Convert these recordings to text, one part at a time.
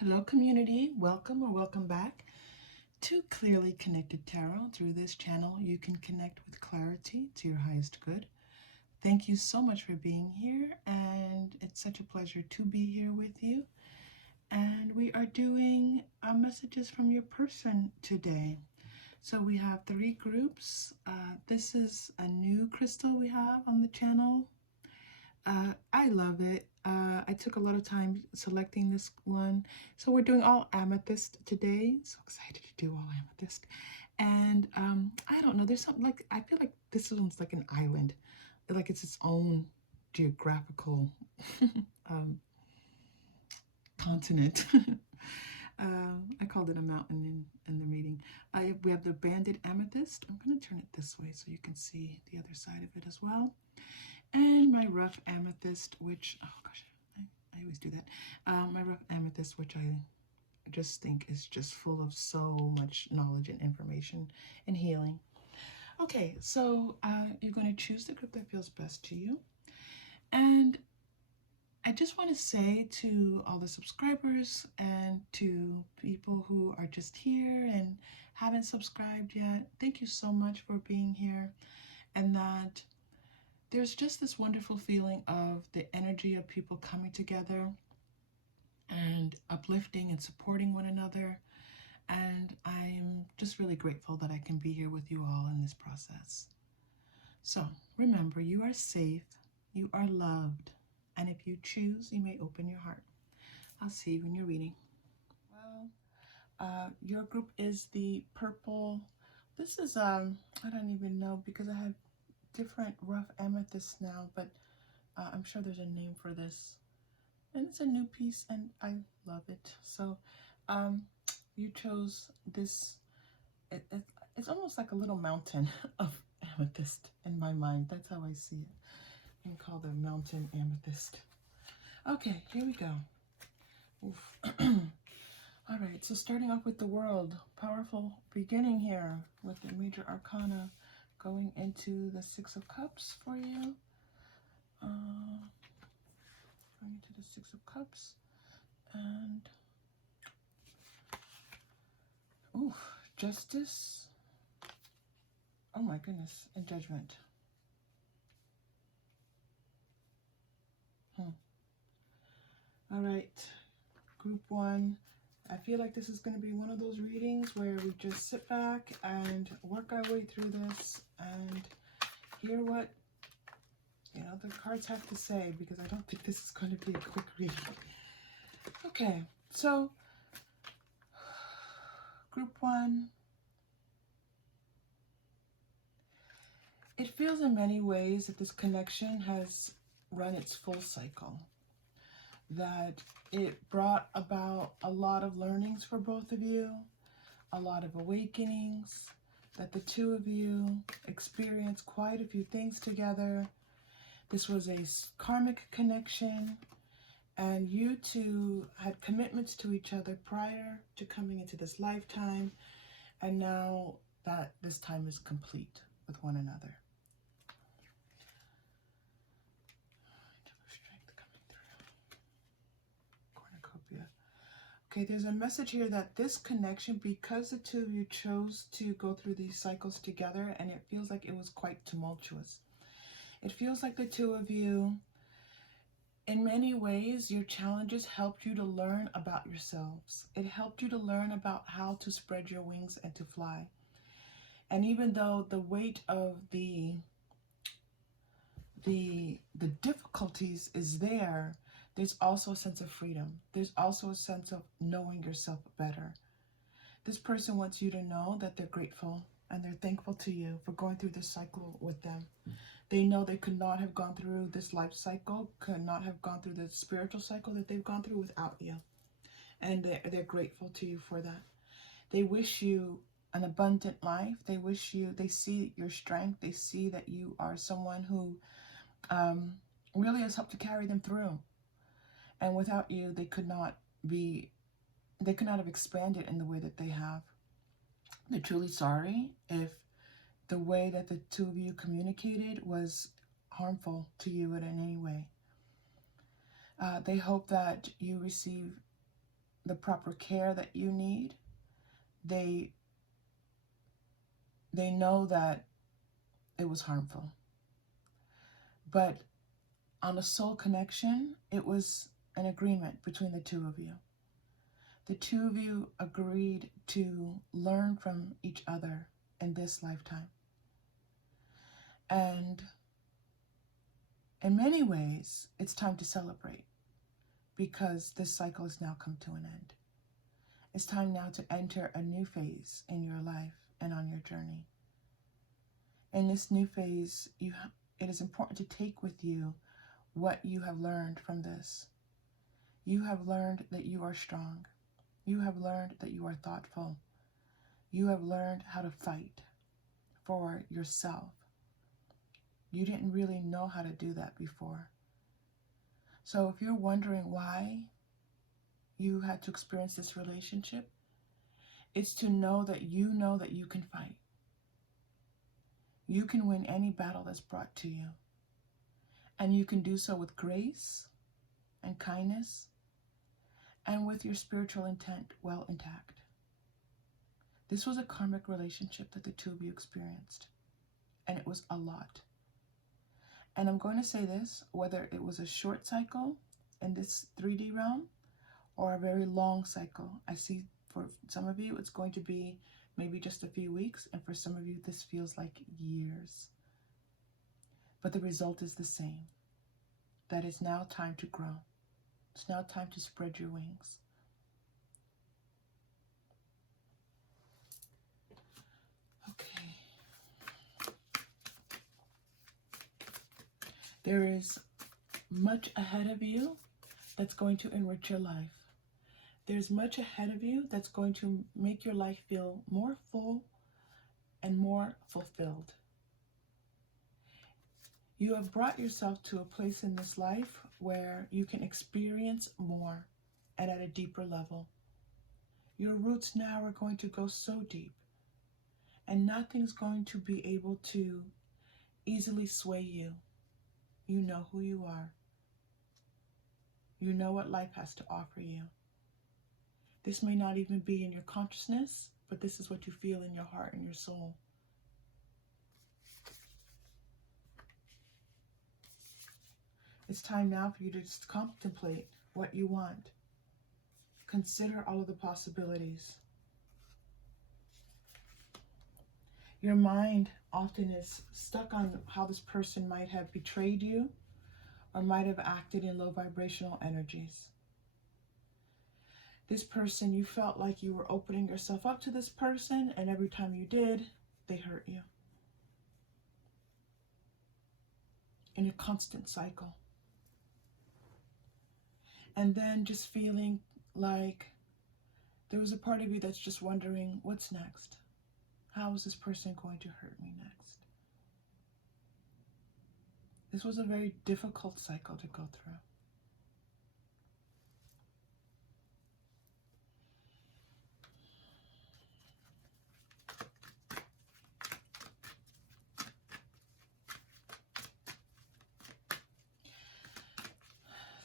Hello, community. Welcome or welcome back to Clearly Connected Tarot. Through this channel, you can connect with clarity to your highest good. Thank you so much for being here, and it's such a pleasure to be here with you. And we are doing messages from your person today. So we have 3 groups. This is a new crystal we have on the channel. I love it. I took a lot of time selecting this one. So we're doing all amethyst today. So excited to do all amethyst. And I don't know, there's something like, I feel like this one's like an island. Like it's its own geographical um, continent. I called it a mountain in the reading. We have the banded amethyst. I'm going to turn it this way so you can see the other side of it as well. And my rough amethyst, which, oh gosh, I always do that. My rough amethyst, which I just think is just full of so much knowledge and information and healing. Okay, so you're going to choose the group that feels best to you. And I just want to say to all the subscribers and to people who are just here and haven't subscribed yet, thank you so much for being here. And that there's just this wonderful feeling of the energy of people coming together and uplifting and supporting one another. And I'm just really grateful that I can be here with you all in this process. So remember, you are safe, you are loved, and if you choose, you may open your heart. I'll see you in your reading. Well, your group is the purple. This is, I don't even know because I have different rough amethysts now, but I'm sure there's a name for this. And it's a new piece and I love it. So you chose this. It's almost like a little mountain of amethyst in my mind. That's how I see it. You can call the mountain amethyst. Okay, here we go. All right, so starting off with the world. Powerful beginning here with the major arcana going into the 6 of Cups for you. Going into the 6 of Cups. And ooh, Justice. Oh my goodness, and Judgment. All right, group 1. I feel like this is going to be one of those readings where we just sit back and work our way through this and hear what, the cards have to say, because I don't think this is going to be a quick reading. Okay, so group 1. It feels in many ways that this connection has run its full cycle, that it brought about a lot of learnings for both of you, a lot of awakenings, that the two of you experienced quite a few things together. This was a karmic connection, and you two had commitments to each other prior to coming into this lifetime, and now that this time is complete with one another. Okay, there's a message here that this connection, because the two of you chose to go through these cycles together, and it feels like it was quite tumultuous. It feels like the two of you, in many ways, your challenges helped you to learn about yourselves. It helped you to learn about how to spread your wings and to fly. And even though the weight of the difficulties is there, there's also a sense of freedom. There's also a sense of knowing yourself better. This person wants you to know that they're grateful and they're thankful to you for going through this cycle with them. They know they could not have gone through this life cycle, could not have gone through the spiritual cycle that they've gone through without you. And they're grateful to you for that. They wish you an abundant life. They see your strength. They see that you are someone who really has helped to carry them through. And without you, they could not have expanded in the way that they have. They're truly sorry if the way that the two of you communicated was harmful to you in any way. They hope that you receive the proper care that you need. They know that it was harmful. But on a soul connection, it was an agreement between the two of you. The two of you agreed to learn from each other in this lifetime. And in many ways, it's time to celebrate, because this cycle has now come to an end. It's time now to enter a new phase in your life and on your journey. In this new phase, it is important to take with you what you have learned from this. You have learned that you are strong. You have learned that you are thoughtful. You have learned how to fight for yourself. You didn't really know how to do that before. So if you're wondering why you had to experience this relationship, it's to know that you can fight. You can win any battle that's brought to you. And you can do so with grace and kindness and with your spiritual intent well intact. This was a karmic relationship that the two of you experienced, and it was a lot. And I'm going to say this, whether it was a short cycle in this 3D realm or a very long cycle. I see for some of you, it's going to be maybe just a few weeks, and for some of you, this feels like years. But the result is the same. That it's now time to grow. It's now time to spread your wings. Okay. There is much ahead of you that's going to enrich your life. There's much ahead of you that's going to make your life feel more full and more fulfilled. You have brought yourself to a place in this life where you can experience more and at a deeper level. Your roots now are going to go so deep, and nothing's going to be able to easily sway you. You know who you are. You know what life has to offer you. This may not even be in your consciousness, but this is what you feel in your heart and your soul. It's time now for you to just contemplate what you want. Consider all of the possibilities. Your mind often is stuck on how this person might have betrayed you or might have acted in low vibrational energies. This person, you felt like you were opening yourself up to this person, and every time you did, they hurt you. In a constant cycle. And then just feeling like there was a part of you that's just wondering, what's next? How is this person going to hurt me next? This was a very difficult cycle to go through.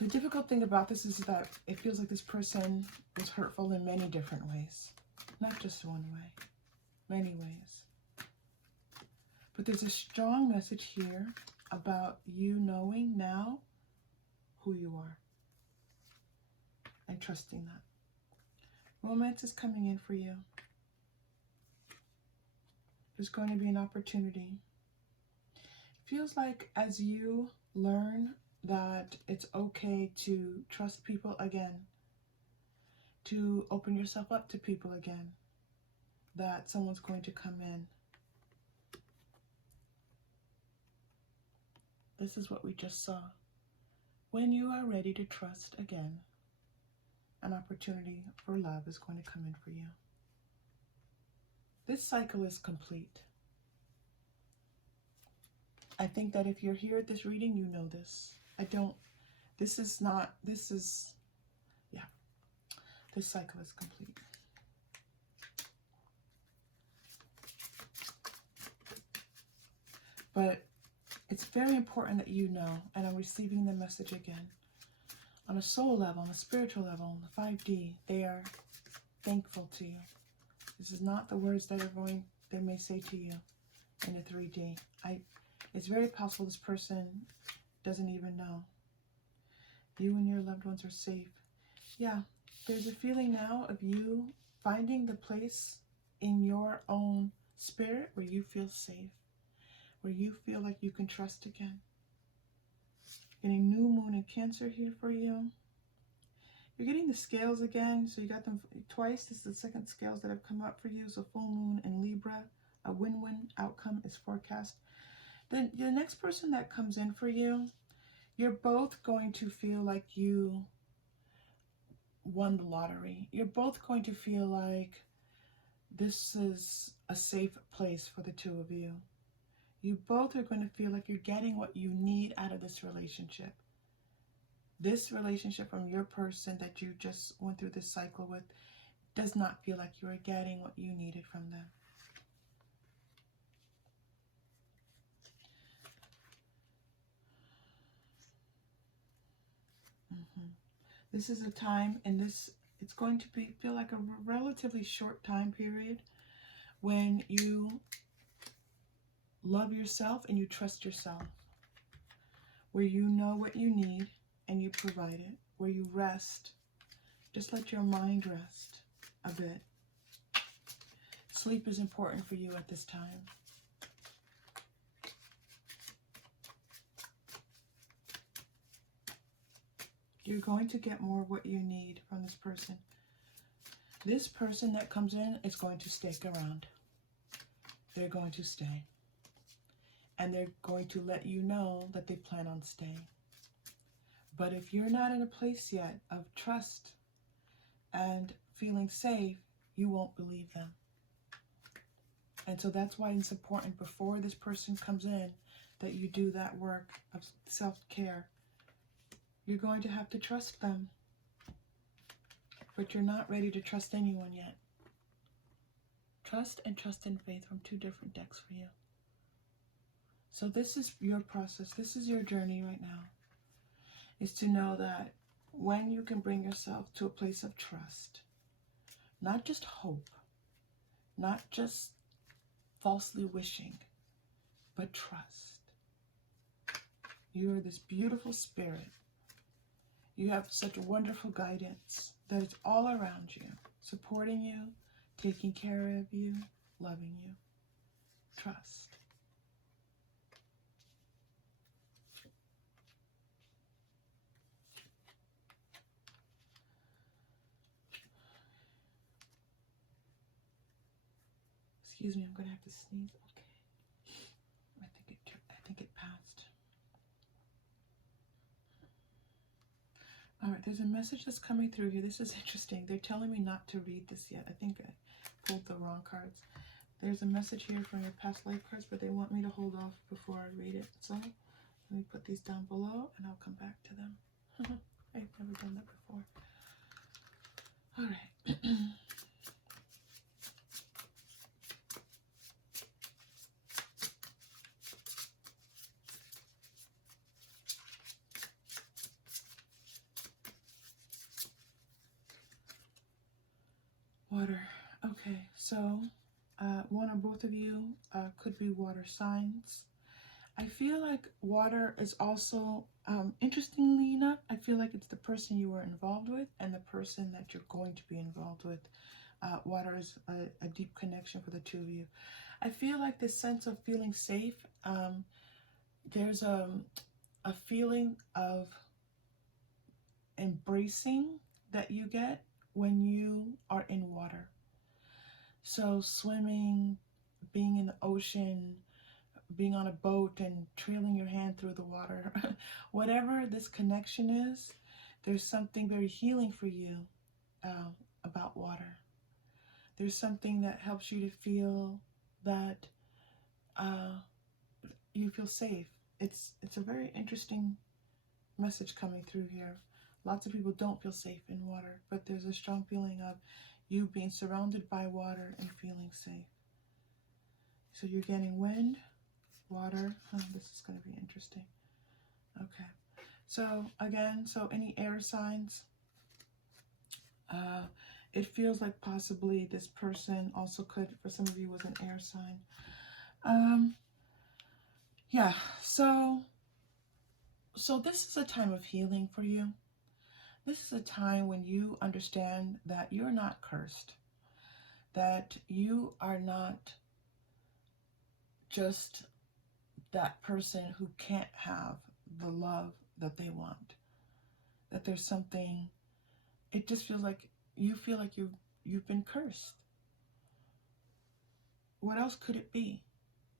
The difficult thing about this is that it feels like this person was hurtful in many different ways. Not just one way, many ways. But there's a strong message here about you knowing now who you are and trusting that. Romance is coming in for you. There's going to be an opportunity. It feels like as you learn that it's okay to trust people again, to open yourself up to people again, that someone's going to come in. This is what we just saw. When you are ready to trust again, an opportunity for love is going to come in for you. This cycle is complete. I think that if you're here at this reading, you know this. This cycle is complete. But it's very important that you know, and I'm receiving the message again. on a soul level, on a spiritual level, on the 5D, they are thankful to you. This is not the words that they may say to you in the 3D. It's very possible this person doesn't even know. You and your loved ones are safe. Yeah, there's a feeling now of you finding the place in your own spirit where you feel safe, where you feel like you can trust again. Getting new moon in Cancer here for you. You're getting the scales again, so you got them twice. This is the second scales that have come up for you. So full moon in Libra, a win-win outcome is forecast. Then the next person that comes in for you, you're both going to feel like you won the lottery. You're both going to feel like this is a safe place for the two of you. You both are going to feel like you're getting what you need out of this relationship. This relationship from your person that you just went through this cycle with does not feel like you are getting what you needed from them. This is a time, and it's going to feel like a relatively short time period when you love yourself and you trust yourself, where you know what you need and you provide it, where you rest. Just let your mind rest a bit. Sleep is important for you at this time. You're going to get more of what you need from this person. This person that comes in is going to stick around. They're going to stay. And they're going to let you know that they plan on staying. But if you're not in a place yet of trust and feeling safe, you won't believe them. And so that's why it's important before this person comes in that you do that work of self-care. You're going to have to trust them, but you're not ready to trust anyone yet. Trust and trust and faith from two different decks for you. So this is your process. This is your journey right now, is to know that when you can bring yourself to a place of trust, not just hope, not just falsely wishing, but trust. You are this beautiful spirit. You have such wonderful guidance that it's all around you, supporting you, taking care of you, loving you. Trust. Excuse me, I'm going to have to sneeze. Okay. I think it passed. All right, there's a message that's coming through here. This is interesting. They're telling me not to read this yet. I think I pulled the wrong cards. There's a message here from your past life cards, but they want me to hold off before I read it. So let me put these down below and I'll come back to them. I've never done that before. All right. Water. Okay, so one or both of you could be water signs. I feel like water is also, interestingly enough, I feel like it's the person you were involved with and the person that you're going to be involved with. Water is a deep connection for the two of you. I feel like this sense of feeling safe, there's a feeling of embracing that you get when you are in water. So swimming, being in the ocean, being on a boat and trailing your hand through the water, whatever this connection is, there's something very healing for you about water. There's something that helps you to feel that you feel safe. It's a very interesting message coming through here. Lots of people don't feel safe in water, but there's a strong feeling of you being surrounded by water and feeling safe. So you're getting wind, water. Oh, this is going to be interesting. Okay. So again, so any air signs, it feels like possibly this person also could, for some of you, was an air sign. Yeah, so this is a time of healing for you. This is a time when you understand that you're not cursed, that you are not just that person who can't have the love that they want, that there's something, it just feels like you feel like you've been cursed. What else could it be?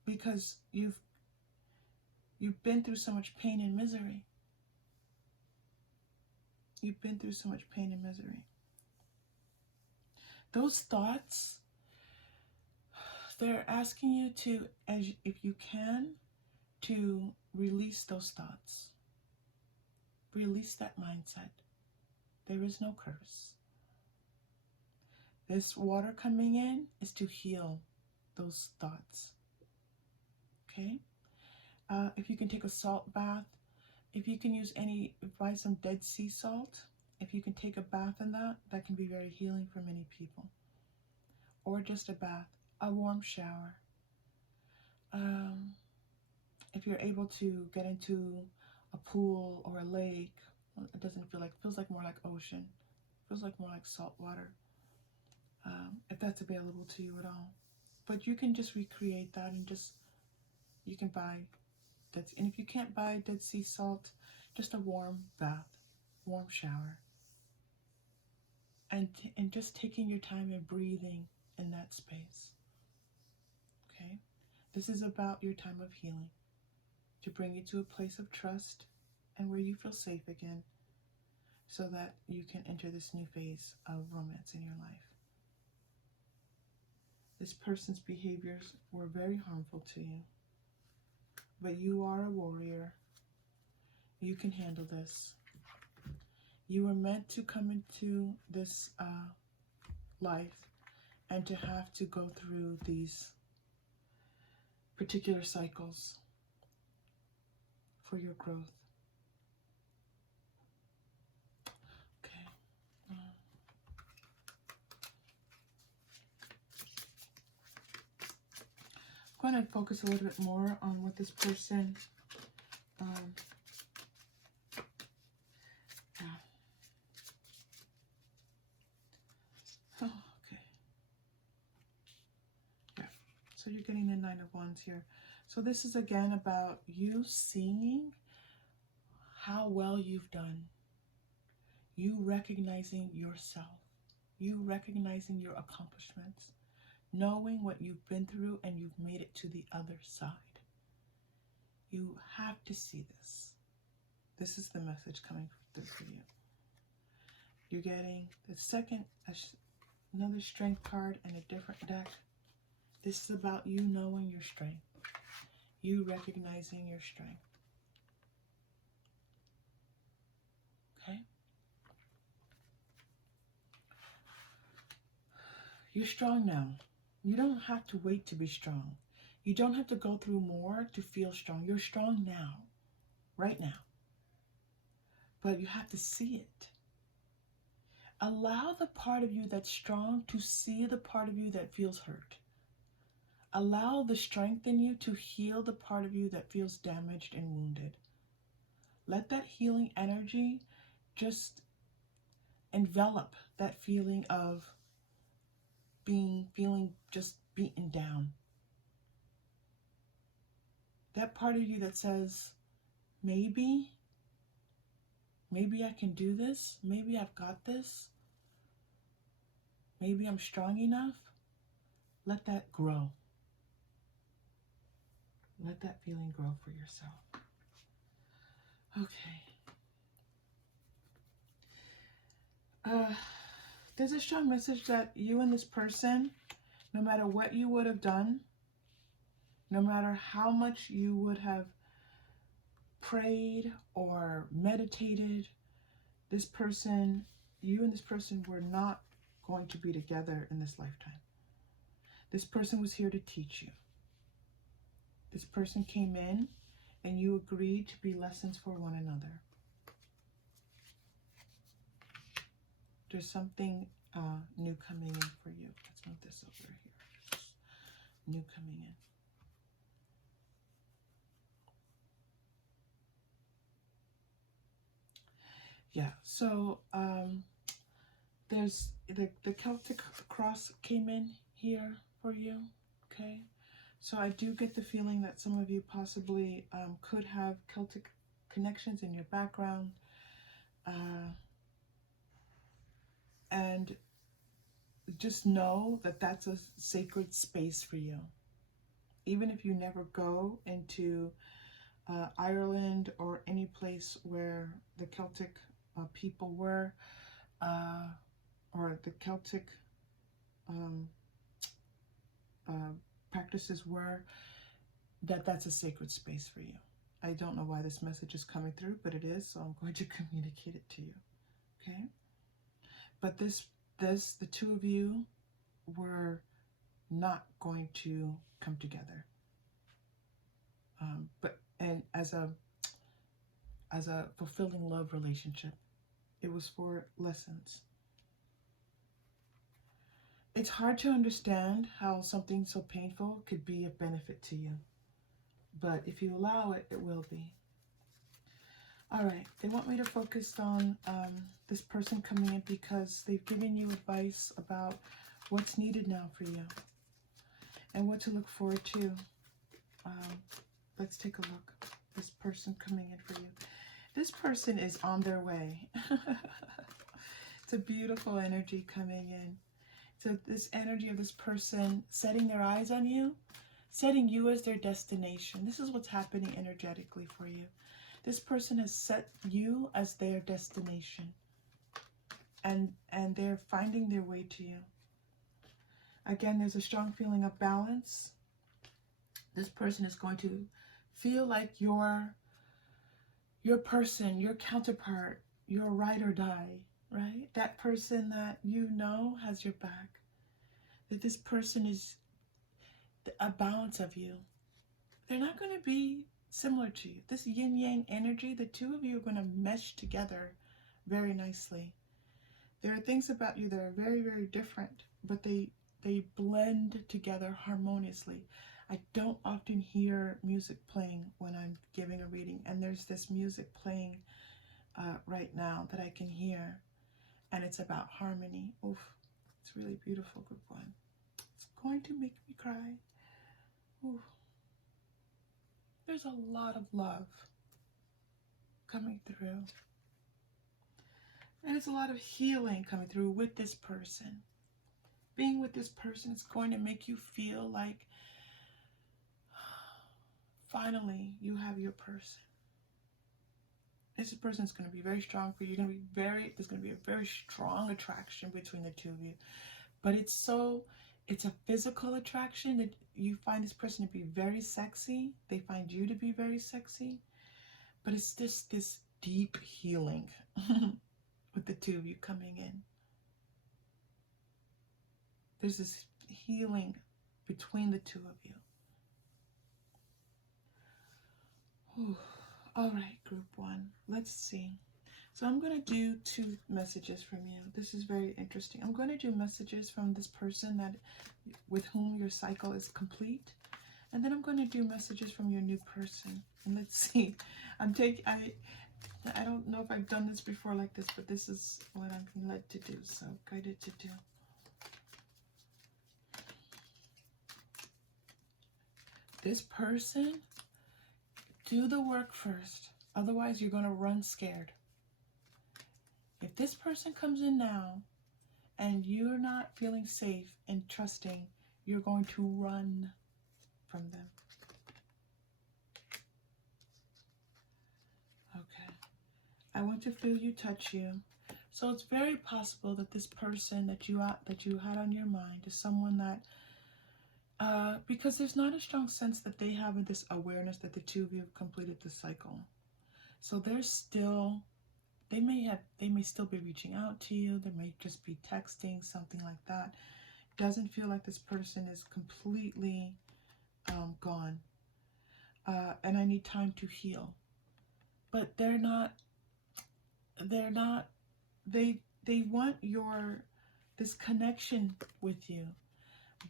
Because you've been through so much pain and misery. You've been through so much pain and misery. Those thoughts, they're asking you to, as if you can, to release those thoughts. Release that mindset. There is no curse. This water coming in is to heal those thoughts. Okay? If you can take a salt bath, if you can use buy some Dead Sea salt, if you can take a bath in that, that can be very healing for many people. Or just a bath, a warm shower. If you're able to get into a pool or a lake, it doesn't feel like, it feels like more like ocean. It feels like more like salt water. If that's available to you at all. But you can just recreate that and you can buy that. And if you can't buy Dead Sea salt, just a warm bath, warm shower. And just taking your time and breathing in that space. Okay? This is about your time of healing, to bring you to a place of trust and where you feel safe again, so that you can enter this new phase of romance in your life. This person's behaviors were very harmful to you, but you are a warrior. You can handle this. You were meant to come into this life and to have to go through these particular cycles for your growth. Okay. I'm going to focus a little bit more on what this person oh, okay. Yeah. So you're getting the Nine of Wands here. So this is again about you seeing how well you've done. You recognizing yourself. You recognizing your accomplishments. Knowing what you've been through and you've made it to the other side. You have to see this. This is the message coming through for you. You're getting the second, another strength card and a different deck. This is about you knowing your strength. You recognizing your strength. Okay? You're strong now. You don't have to wait to be strong. You don't have to go through more to feel strong. You're strong now. Right now. But you have to see it. Allow the part of you that's strong to see the part of you that feels hurt. Allow the strength in you to heal the part of you that feels damaged and wounded. Let that healing energy just envelop that feeling of feeling just beaten down. That part of you that says, maybe I can do this. Maybe I've got this. Maybe I'm strong enough. Let that grow. Let that feeling grow for yourself. Okay. There's a strong message that you and this person, no matter what you would have done, no matter how much you would have prayed or meditated, this person, you and this person were not going to be together in this lifetime. This person was here to teach you. This person came in and you agreed to be lessons for one another. There's something new coming in for you. Let's move this over here. New coming in. Yeah, so there's the Celtic cross came in here for you, okay? So I do get the feeling that some of you possibly could have Celtic connections in your background. And just know that that's a sacred space for you. Even if you never go into Ireland or any place where the Celtic people were, or the Celtic practices were, that's a sacred space for you. I don't know why this message is coming through, but it is, so I'm going to communicate it to you. Okay? But the two of you were not going to come together. And as a fulfilling love relationship, it was for lessons. It's hard to understand how something so painful could be of benefit to you, but if you allow it, it will be. All right, they want me to focus on this person coming in because they've given you advice about what's needed now for you and what to look forward to. Let's take a look. This person coming in for you. This person is on their way. It's a beautiful energy coming in. So this energy of this person setting their eyes on you, setting you as their destination. This is what's happening energetically for you. This person has set you as their destination. And they're finding their way to you. Again, there's a strong feeling of balance. This person is going to feel like your person, your counterpart, your ride or die, right? That person that you know has your back. That this person is a balance of you. They're not going to be similar to you. This yin-yang energy, the two of you are going to mesh together very nicely. There are things about you that are very, very different, but they blend together harmoniously. I don't often hear music playing when I'm giving a reading, and there's this music playing right now that I can hear, and it's about harmony. Oof, it's really beautiful, group one. It's going to make me cry. Oof. There's a lot of love coming through, and it's a lot of healing coming through with this person. Being with this person is going to make you feel like finally you have your person. This person is going to be very strong for you. There's going to be a very strong attraction between the two of you. But it's a physical attraction that you find this person to be very sexy. They find you to be very sexy. But it's just this deep healing with the two of you coming in. There's this healing between the two of you. Whew. All right, group one. Let's see. So I'm going to do 2 messages from you. This is very interesting. I'm going to do messages from this person with whom your cycle is complete. And then I'm going to do messages from your new person. And let's see. I don't know if I've done this before like this, but this is what I'm being led to do. So guided to do. This person, do the work first. Otherwise, you're going to run scared. If this person comes in now and you're not feeling safe and trusting, you're going to run from them. Okay. I want to feel you, touch you. So it's very possible that this person that you had on your mind is someone that, because there's not a strong sense that they have this awareness that the two of you have completed the cycle. So they may still be reaching out to you. They may just be texting, something like that. It doesn't feel like this person is completely gone. And I need time to heal. But they they want this connection with you,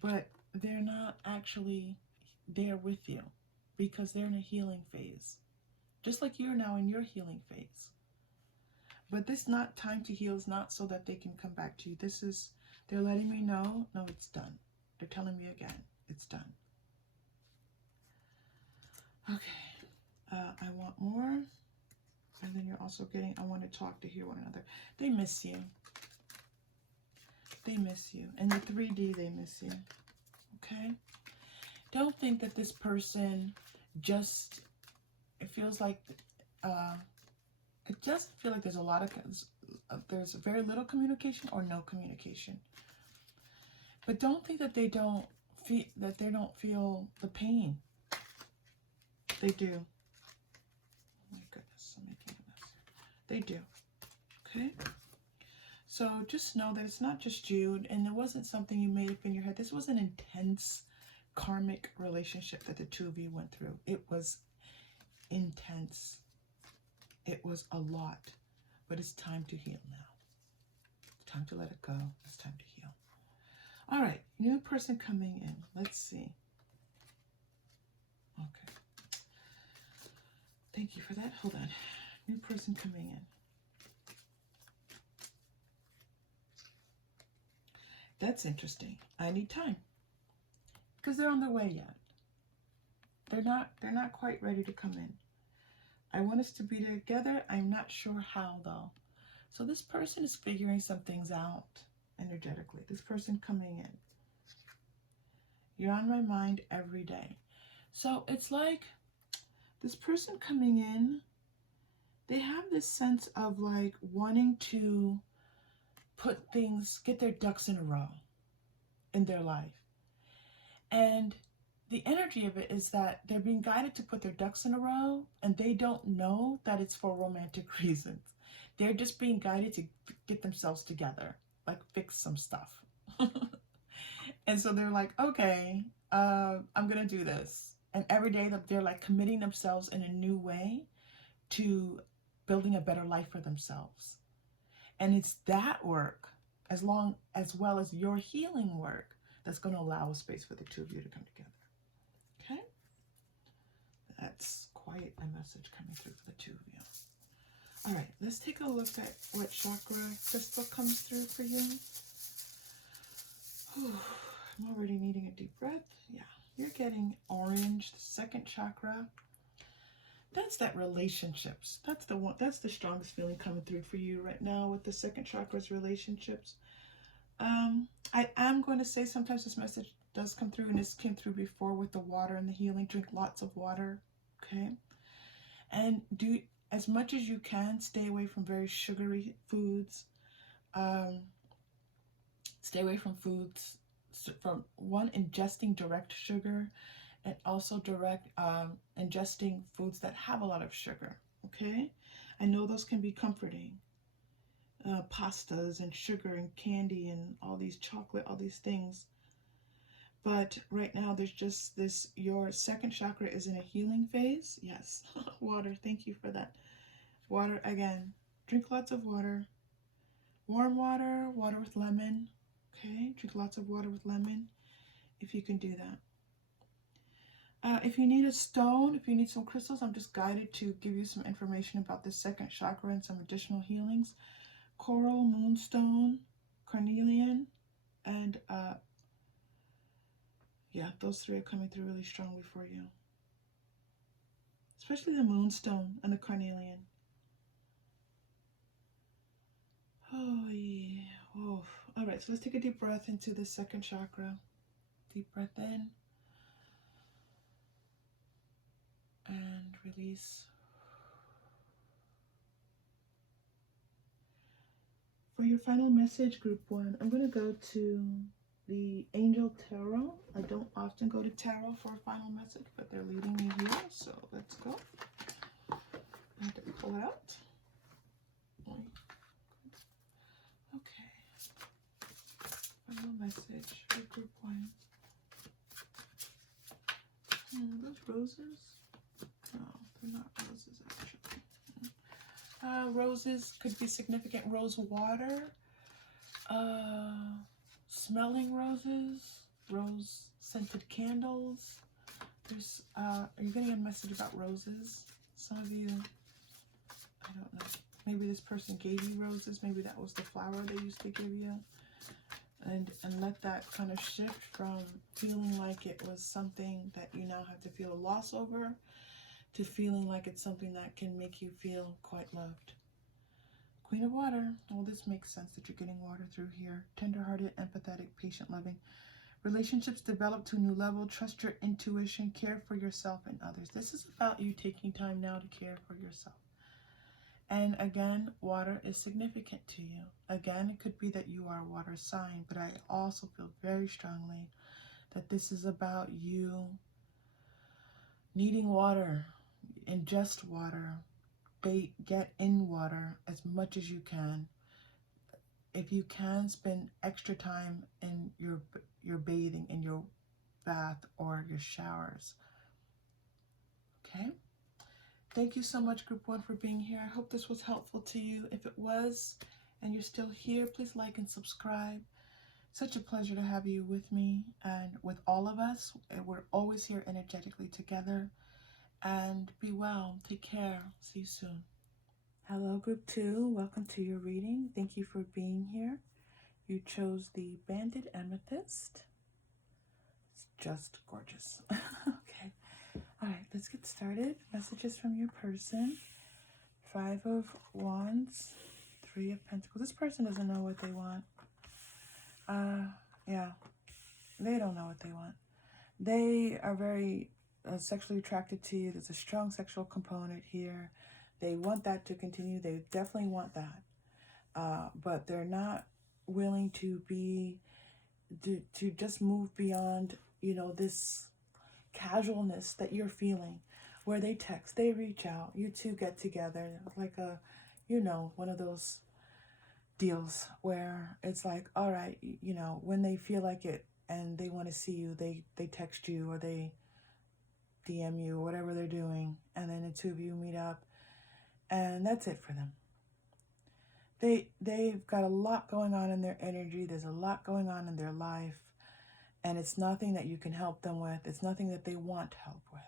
but they're not actually there with you because they're in a healing phase. Just like you're now in your healing phase. But this not time to heal is not so that they can come back to you. This is, they're letting me know, no, it's done. They're telling me again, it's done. Okay, I want more. And then you're also getting, I want to talk to hear one another. They miss you. They miss you. In the 3D, they miss you. Okay? Don't think that this person just, it feels like, it doesn't feel like there's a lot of, there's very little communication or no communication. But don't think that they don't feel the pain. They do. Oh my goodness, I'm making a mess. They do. Okay? So just know that it's not just you, and it wasn't something you made up in your head. This was an intense karmic relationship that the two of you went through. It was intense. It was a lot. But it's time to heal now. It's time to let it go. It's time to heal. All right, new person coming in. Let's see. Okay. Thank you for that. Hold on. New person coming in. That's interesting. I need time. Because they're on their way yet. They're not quite ready to come in. I want us to be together. I'm not sure how though. So this person is figuring some things out energetically. This person coming in. You're on my mind every day. So it's like this person coming in, they have this sense of like wanting to put things, get their ducks in a row in their life. And the energy of it is that they're being guided to put their ducks in a row, and they don't know that it's for romantic reasons. They're just being guided to get themselves together, like fix some stuff. And so they're like, okay, I'm going to do this. And every day that they're like committing themselves in a new way to building a better life for themselves. And it's that work, as well as your healing work, that's going to allow a space for the two of you to come together. Okay? That's quite a message coming through for the two of you. All right, let's take a look at what chakra crystal comes through for you. Whew, I'm already needing a deep breath. Yeah, you're getting orange, the second chakra. That's that relationships. That's the one. That's the strongest feeling coming through for you right now with the second chakra's relationships. I am going to say sometimes this message does come through, and this came through before with the water and the healing. Drink lots of water, okay? And do as much as you can. Stay away from very sugary foods. Stay away from foods from ingesting direct sugar, and also ingesting foods that have a lot of sugar, okay? I know those can be comforting. Pastas and sugar and candy and all these chocolate, all these things. But right now there's just this, your second chakra is in a healing phase. Yes, water, thank you for that. Water again, drink lots of water. Warm water, water with lemon, okay? Drink lots of water with lemon if you can do that. If you need a stone, if you need some crystals, I'm just guided to give you some information about the second chakra and some additional healings. Coral, moonstone, carnelian, and yeah, those three are coming through really strongly for you. Especially the moonstone and the carnelian. Oh, yeah. Oh. All right, so let's take a deep breath into the second chakra. Deep breath in. And release. For your final message, group 1, I'm going to go to the Angel Tarot. I don't often go to Tarot for a final message, but they're leading me here, so let's go. I have to pull it out. Okay. Final message for group 1. Are those roses? No, they're not roses, actually. Roses could be significant. Rose water, Smelling roses, rose-scented candles. There's, are you getting a message about roses? Some of you, I don't know. Maybe this person gave you roses. Maybe that was the flower they used to give you. And let that kind of shift from feeling like it was something that you now have to feel a loss over to feeling like it's something that can make you feel quite loved. Queen of Water. Well, this makes sense that you're getting water through here. Tender-hearted, empathetic, patient, loving. Relationships develop to a new level. Trust your intuition. Care for yourself and others. This is about you taking time now to care for yourself. And again, water is significant to you. Again, it could be that you are a water sign, but I also feel very strongly that this is about you needing water, ingest water, get in water as much as you can. If you can, spend extra time in your bathing, in your bath or your showers. Okay? Thank you so much, Group 1, for being here. I hope this was helpful to you. If it was, and you're still here, please like and subscribe. Such a pleasure to have you with me and with all of us. We're always here energetically together. And be well. Take care. See you soon. Hello, Group 2. Welcome to your reading. Thank you for being here. You chose the Banded Amethyst. It's just gorgeous. Okay. All right, let's get started. Messages from your person. 5 of Wands, 3 of Pentacles. This person doesn't know what they want. Yeah, they don't know what they want. They are very sexually attracted to you. There's a strong sexual component here. They want that to continue. They definitely want that. But they're not willing to just move beyond, you know, this casualness that you're feeling, where they text, they reach out, you two get together, like a, you know, one of those deals where it's like, all right, you know, when they feel like it and they want to see you, they text you or they DM you or whatever they're doing, and then the two of you meet up, and that's it for them. They've got a lot going on in their energy. There's a lot going on in their life. And it's nothing that you can help them with. It's nothing that they want help with.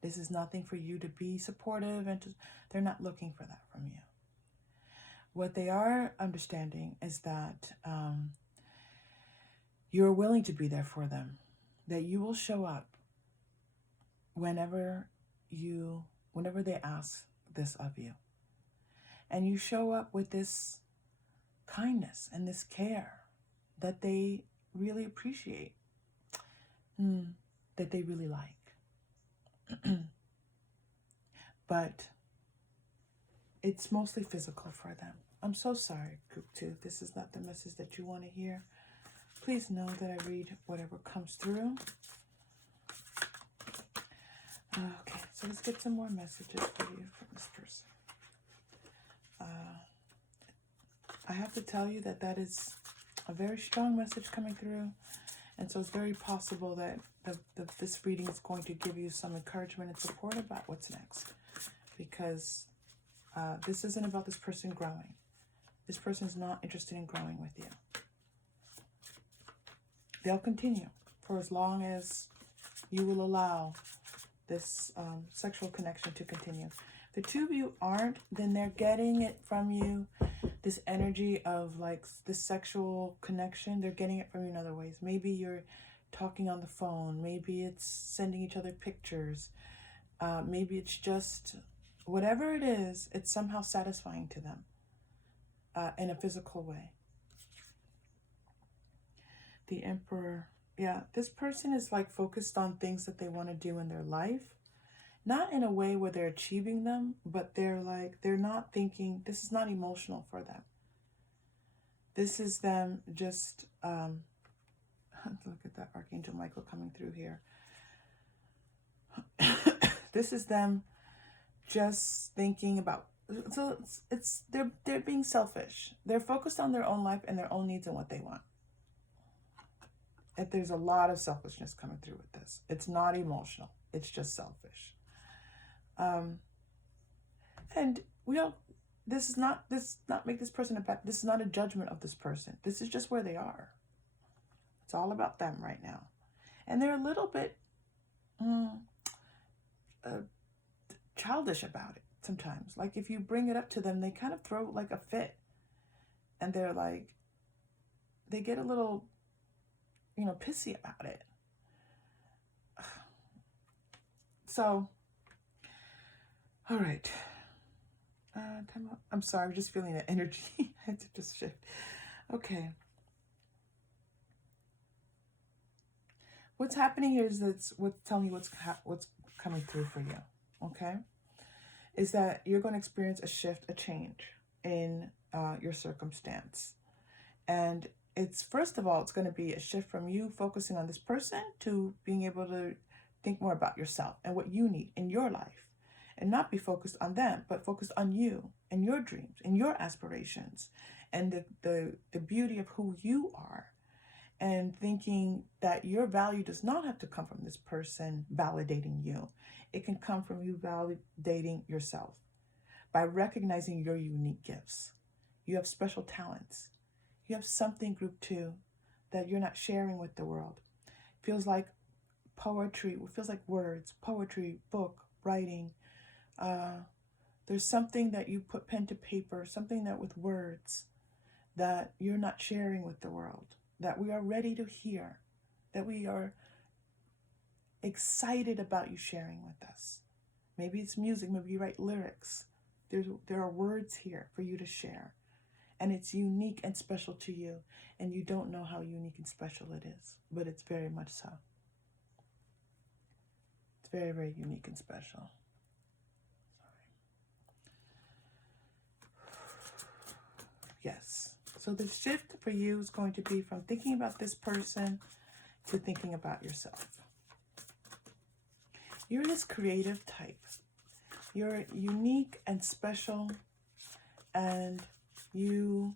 This is nothing for you to be supportive, and they're not looking for that from you. What they are understanding is that you're willing to be there for them, that you will show up whenever they ask this of you. And you show up with this kindness and this care that they really appreciate, that they really like. But it's mostly physical for them. I'm so sorry, Group 2. This is not the message that you want to hear. Please know that I read whatever comes through. Okay, so let's get some more messages for you from this person. I have to tell you that is a very strong message coming through. And so it's very possible that this reading is going to give you some encouragement and support about what's next. Because this isn't about this person growing. This person is not interested in growing with you. They'll continue for as long as you will allow this sexual connection to continue. The two of you aren't, then they're getting it from you. This energy of like this sexual connection, they're getting it from you in other ways. Maybe you're talking on the phone. Maybe it's sending each other pictures. Maybe it's just whatever it is, it's somehow satisfying to them in a physical way. The Emperor. Yeah, this person is like focused on things that they want to do in their life. Not in a way where they're achieving them, but they're not thinking, this is not emotional for them. This is them just, look at that Archangel Michael coming through here. This is them just thinking about, so they're being selfish. They're focused on their own life and their own needs and what they want. If there's a lot of selfishness coming through with this. It's not emotional. It's just selfish. And we all, this is not make this person a bad, this is not a judgment of this person. This is just where they are. It's all about them right now. And they're a little bit childish about it sometimes. Like if you bring it up to them, they kind of throw like a fit. And they're like, they get a little, pissy about it. So, all right. I'm sorry, I'm just feeling the energy. I had to just shift. Okay. What's happening here is tell me what's coming through for you. Okay, is that you're going to experience a shift, a change in your circumstance, and it's first of all, it's going to be a shift from you focusing on this person to being able to think more about yourself and what you need in your life, and not be focused on them, but focused on you and your dreams and your aspirations and the beauty of who you are. And thinking that your value does not have to come from this person validating you. It can come from you validating yourself by recognizing your unique gifts. You have special talents. You have something, group 2, that you're not sharing with the world. It feels like poetry, it feels like words, poetry, book, writing. There's something that you put pen to paper, something that with words that you're not sharing with the world, that we are ready to hear, that we are excited about you sharing with us. Maybe it's music, maybe you write lyrics. There are words here for you to share. And it's unique and special to you. And you don't know how unique and special it is, but it's very much so. It's very, very unique and special. Yes. So the shift for you is going to be from thinking about this person to thinking about yourself. You're this creative type. You're unique and special, and you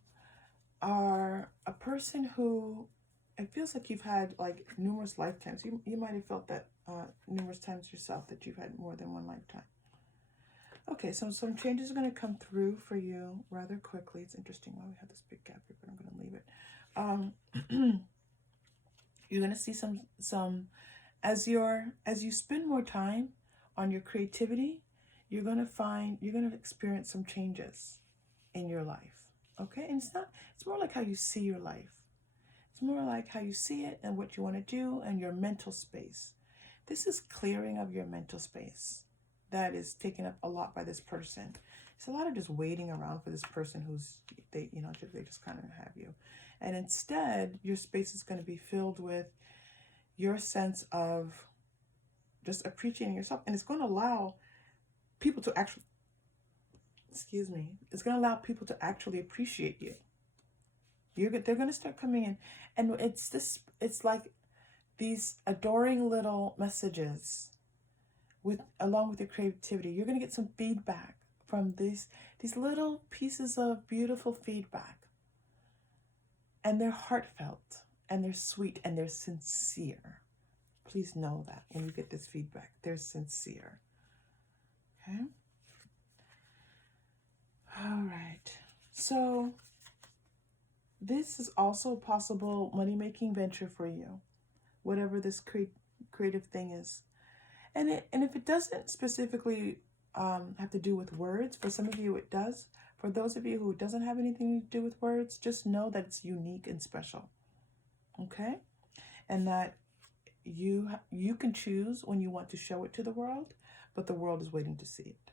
are a person who, it feels like you've had like numerous lifetimes. You might have felt that numerous times yourself, that you've had more than one lifetime. Okay, so some changes are going to come through for you rather quickly. It's interesting why we have this big gap here, but I'm going to leave it. You're going to see some as you spend more time on your creativity, you're going to experience some changes in your life. Okay, and it's more like how you see your life. It's more like how you see it and what you want to do and your mental space. This is clearing of your mental space that is taken up a lot by this person. It's a lot of just waiting around for this person they just kind of have you. And instead, your space is going to be filled with your sense of just appreciating yourself. And it's going to allow people to actually, it's going to allow people to actually appreciate you. They're going to start coming in. And it's like these adoring little messages along with your creativity. You're going to get some feedback from these little pieces of beautiful feedback. And they're heartfelt, and they're sweet, and they're sincere. Please know that when you get this feedback, they're sincere. Okay? All right. So this is also a possible money-making venture for you, whatever this creative thing is. And if it doesn't specifically have to do with words, for some of you it does. For those of you who it doesn't have anything to do with words, just know that it's unique and special. Okay? And that you can choose when you want to show it to the world, but the world is waiting to see it.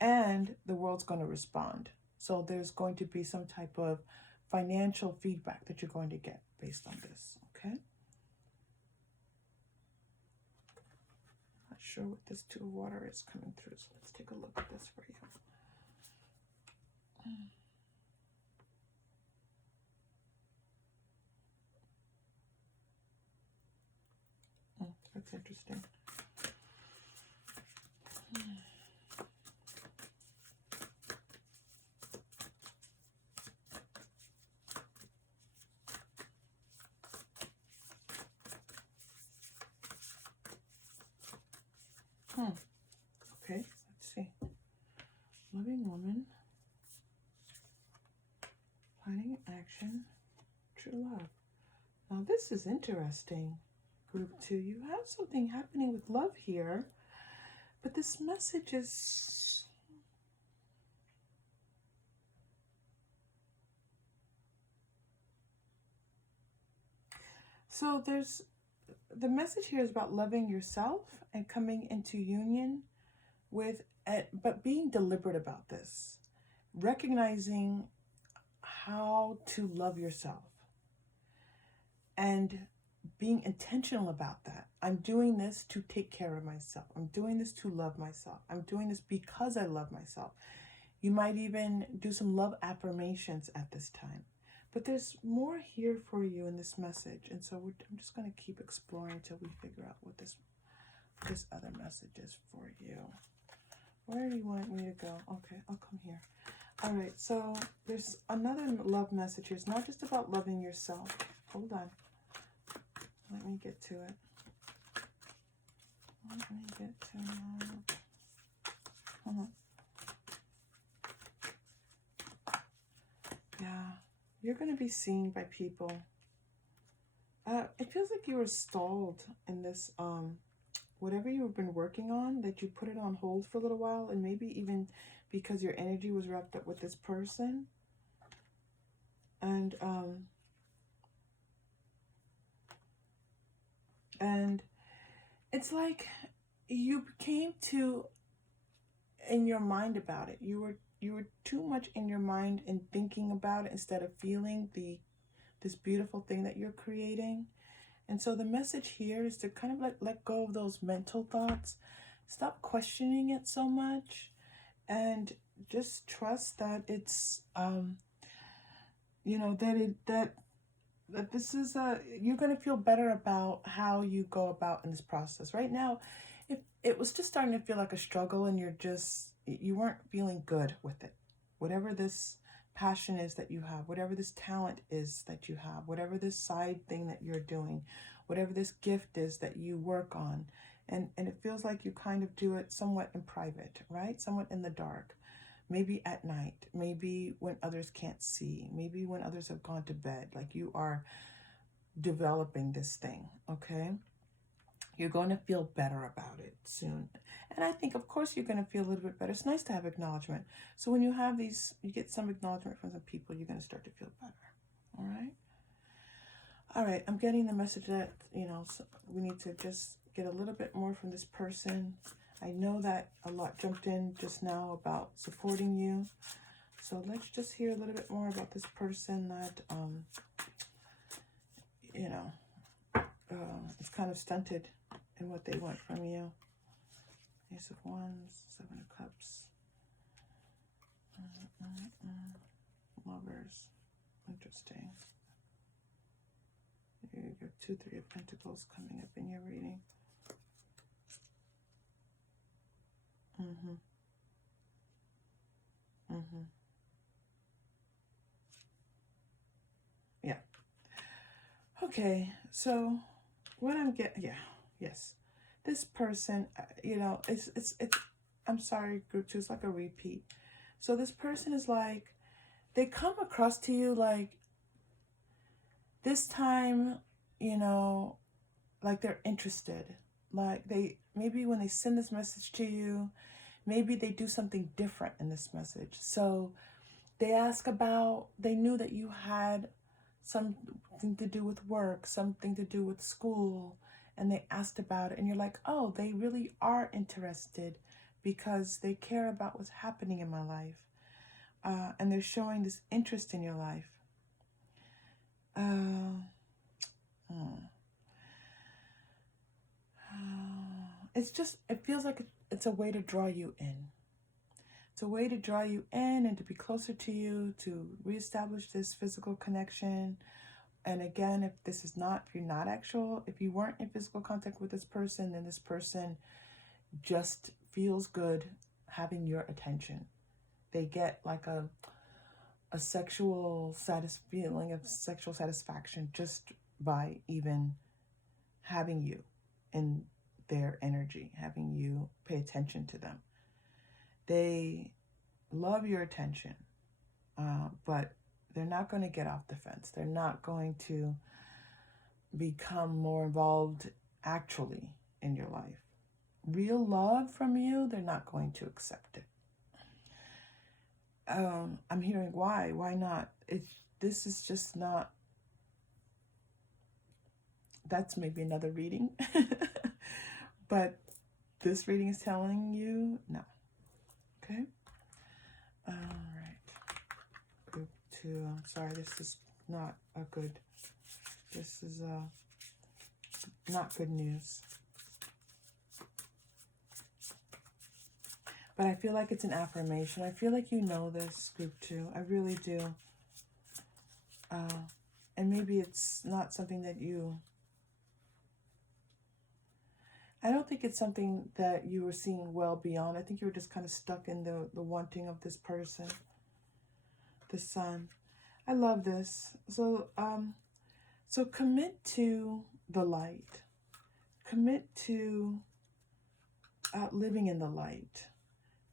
And the world's going to respond. So there's going to be some type of financial feedback that you're going to get based on this. Okay? Not sure what this 2 of water is coming through, so let's take a look at this for you. That's interesting. Okay, let's see. Loving woman. connection, true love. Now this is interesting, group 2. You have something happening with love here, but this message is... So there's... The message here is about loving yourself and coming into union with, but being deliberate about this. Recognizing how to love yourself and being intentional about that. I'm doing this to take care of myself. I'm doing this to love myself. I'm doing this because I love myself. You might even do some love affirmations at this time. But there's more here for you in this message. And so I'm just going to keep exploring until we figure out what this other message is for you. Where do you want me to go? Okay, I'll come here. All right, so there's another love message here. It's not just about loving yourself. Hold on. Let me get to it. Let me get to it. Yeah, you're going to be seen by people. It feels like you were stalled in this, whatever you've been working on, that you put it on hold for a little while, and maybe even because your energy was wrapped up with this person. And it's like you came to in your mind about it. You were too much in your mind and thinking about it instead of feeling this beautiful thing that you're creating. And so the message here is to kind of let go of those mental thoughts. Stop questioning it so much and just trust that it's you know, that this is you're going to feel better about how you go about in this process. Right now, if it was just starting to feel like a struggle and you weren't feeling good with it. Whatever this passion is that you have, whatever this talent is that you have, whatever this side thing that you're doing, whatever this gift is that you work on, and it feels like you kind of do it somewhat in private, right? Somewhat in the dark. Maybe at night, maybe when others can't see, maybe when others have gone to bed, like you are developing this thing, okay? You're going to feel better about it soon. And I think, of course, you're going to feel a little bit better. It's nice to have acknowledgement. So when you have these, you get some acknowledgement from some people, you're going to start to feel better, all right? All right, I'm getting the message that, you know, so we need to just get a little bit more from this person. I know that a lot jumped in just now about supporting you. So let's just hear a little bit more about this person that, you know, is kind of stunted in what they want from you. Ace of Wands, Seven of Cups. Lovers. Interesting. You have 2, 3 of Pentacles coming up in your reading. Yeah. Okay, so what I'm getting, yes. This person, you know, it's I'm sorry, group 2, it's like a repeat. So this person is like, they come across to you like, this time, you know, like they're interested. Like maybe when they send this message to you, maybe they do something different in this message. So they ask about, they knew that you had something to do with work, something to do with school, and they asked about it, and you're like, oh, they really are interested because they care about what's happening in my life. And they're showing this interest in your life. It's just, it feels like it's a way to draw you in. It's a way to draw you in and to be closer to you, to reestablish this physical connection. And again, if you weren't in physical contact with this person, then this person just feels good having your attention. They get like a feeling of sexual satisfaction just by even having you in their energy, having you pay attention to them. They love your attention, but They're not going to get off the fence. They're not going to become more involved actually in your life. Real love from you, they're not going to accept it. I'm hearing why. Why not? This is just not. That's maybe another reading. But this reading is telling you no. Okay? All right. Group 2. I'm sorry, this is not a good. This is not good news. But I feel like it's an affirmation. I feel like you know this, group 2. I really do. And maybe it's not something that you... I don't think it's something that you were seeing well beyond. I think you were just kind of stuck in the wanting of this person. The Sun. I love this. So, so commit to the light. Commit to living in the light.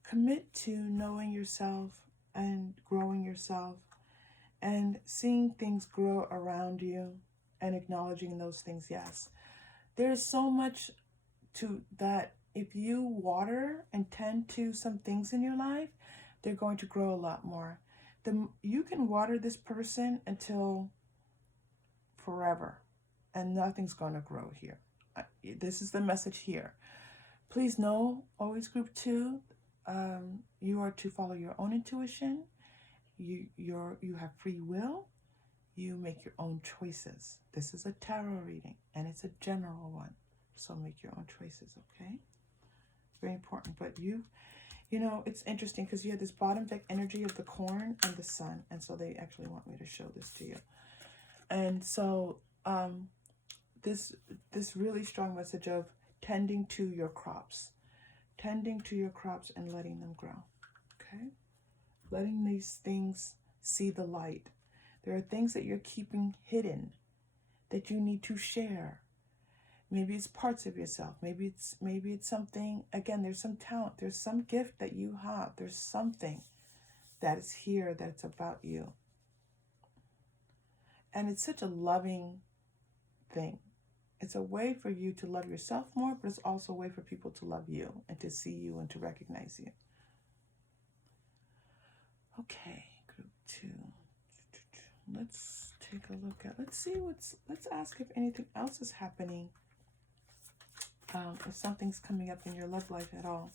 Commit to knowing yourself and growing yourself and seeing things grow around you and acknowledging those things. Yes, there's so much to that. If you water and tend to some things in your life, they're going to grow a lot more. You can water this person until forever and nothing's going to grow here. This is the message here. Please know, always group 2, you are to follow your own intuition. You have free will. You make your own choices. This is a tarot reading and it's a general one. So make your own choices, okay? Very important. But you know, it's interesting because you have this bottom deck energy of the corn and the sun. And so they actually want me to show this to you. And so this really strong message of tending to your crops. Tending to your crops and letting them grow, okay? Letting these things see the light. There are things that you're keeping hidden that you need to share. Maybe it's parts of yourself. Maybe it's something, again, there's some talent. There's some gift that you have. There's something that is here that's about you. And it's such a loving thing. It's a way for you to love yourself more, but it's also a way for people to love you and to see you and to recognize you. Okay, group 2. Let's take a look at, let's ask if anything else is happening. If something's coming up in your love life at all.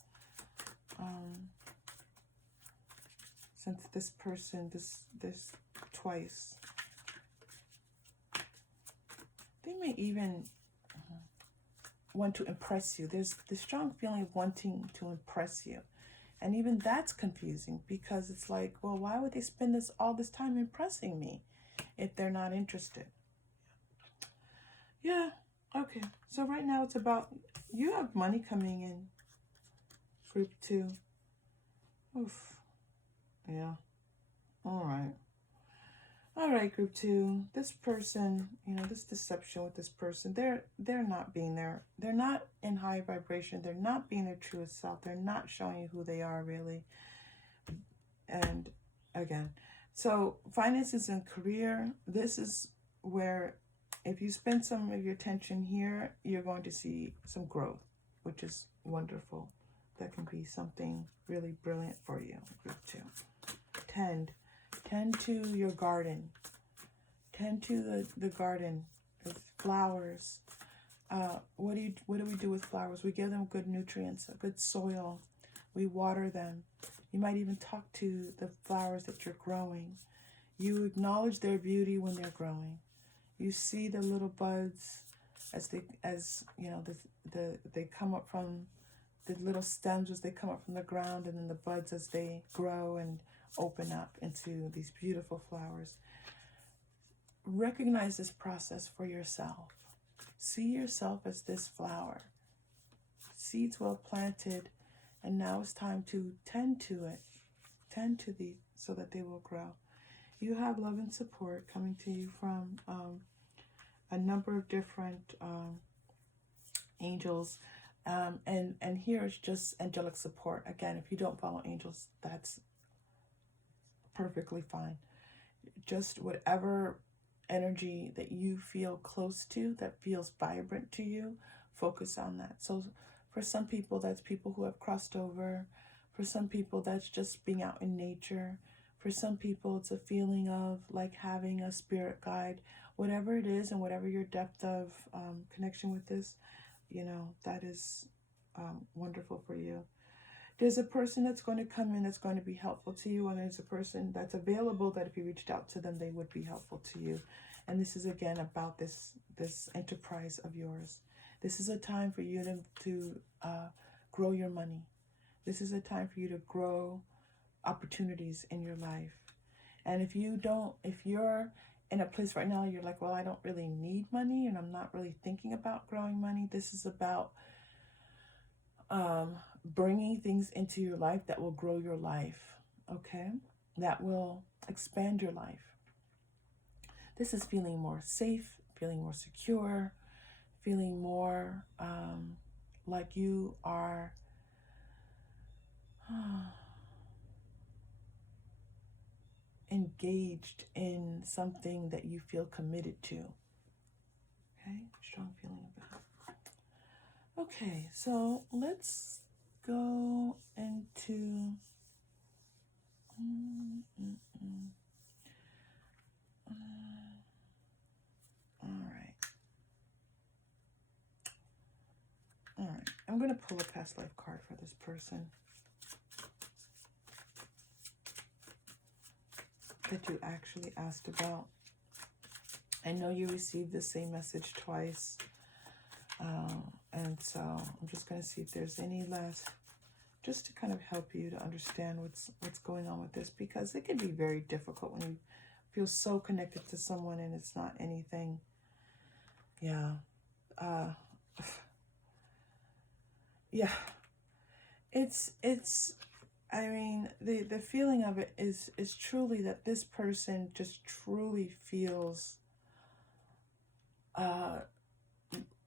Since this person, this twice. They may even want to impress you. There's this strong feeling of wanting to impress you. And even that's confusing because it's like, well, why would they spend all this time impressing me if they're not interested? Yeah, okay. So right now it's about, you have money coming in, group 2. Oof. Yeah. All right. All right, group 2, this person, you know, this deception with this person, they're not being there. They're not in high vibration. They're not being their truest self. They're not showing you who they are really. And again, so finances and career, this is where if you spend some of your attention here, you're going to see some growth, which is wonderful. That can be something really brilliant for you, group 2. Tend to your garden. Tend to the garden with flowers. What do we do with flowers? We give them good nutrients, a good soil. We water them. You might even talk to the flowers that you're growing. You acknowledge their beauty when they're growing. You see the little buds as you know, they come up from the little stems as they come up from the ground, and then the buds as they grow and open up into these beautiful flowers. Recognize this process for yourself. See yourself as this flower. Seeds well planted, and now it's time to tend to it. Tend to these so that they will grow. You have love and support coming to you from a number of different angels. And here is just angelic support. Again, if you don't follow angels, that's perfectly fine. just whatever energy that you feel close to, that feels vibrant to you, focus on that. So for some people, that's people who have crossed over. For some people, that's just being out in nature. For some people, it's a feeling of like having a spirit guide. Whatever it is and whatever your depth of connection with this, you know, that is wonderful for you. There's a person that's going to come in that's going to be helpful to you, and there's a person that's available that if you reached out to them, they would be helpful to you. And this is again about this enterprise of yours. This is a time for you to grow your money. This is a time for you to grow opportunities in your life. And if you're in a place right now, you're like, well, I don't really need money and I'm not really thinking about growing money. This is about bringing things into your life that will grow your life, okay? That will expand your life. This is feeling more safe, feeling more secure, feeling more like you are engaged in something that you feel committed to. Okay, strong feeling about it. Okay, so let's go into all right. I'm going to pull a past life card for this person that you actually asked about. I know you received the same message twice. And so I'm just going to see if there's any last, just to kind of help you to understand what's going on with this, because it can be very difficult when you feel so connected to someone and it's not anything. Yeah. Yeah. It's I mean, the feeling of it is truly that this person just truly feels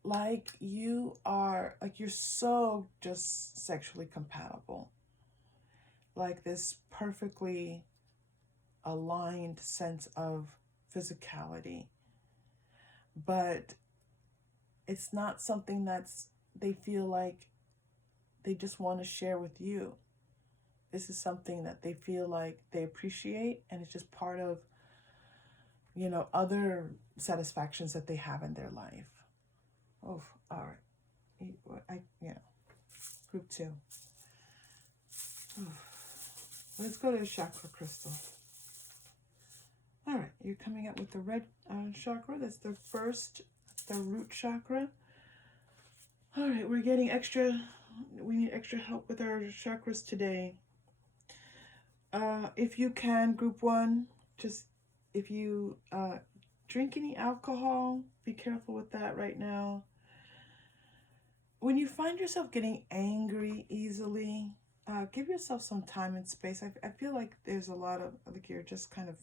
like you are, like you're so just sexually compatible. Like this perfectly aligned sense of physicality. But it's not something that's, they feel like they just want to share with you. This is something that they feel like they appreciate, and it's just part of, you know, other satisfactions that they have in their life. Oh, all right. Group 2. Let's go to the chakra crystal. All right, you're coming up with the red chakra. That's the first, the root chakra. All right, we need extra help with our chakras today. If you can, group 1, just if you drink any alcohol, be careful with that right now. When you find yourself getting angry easily, give yourself some time and space. I feel like there's a lot of, like you're just kind of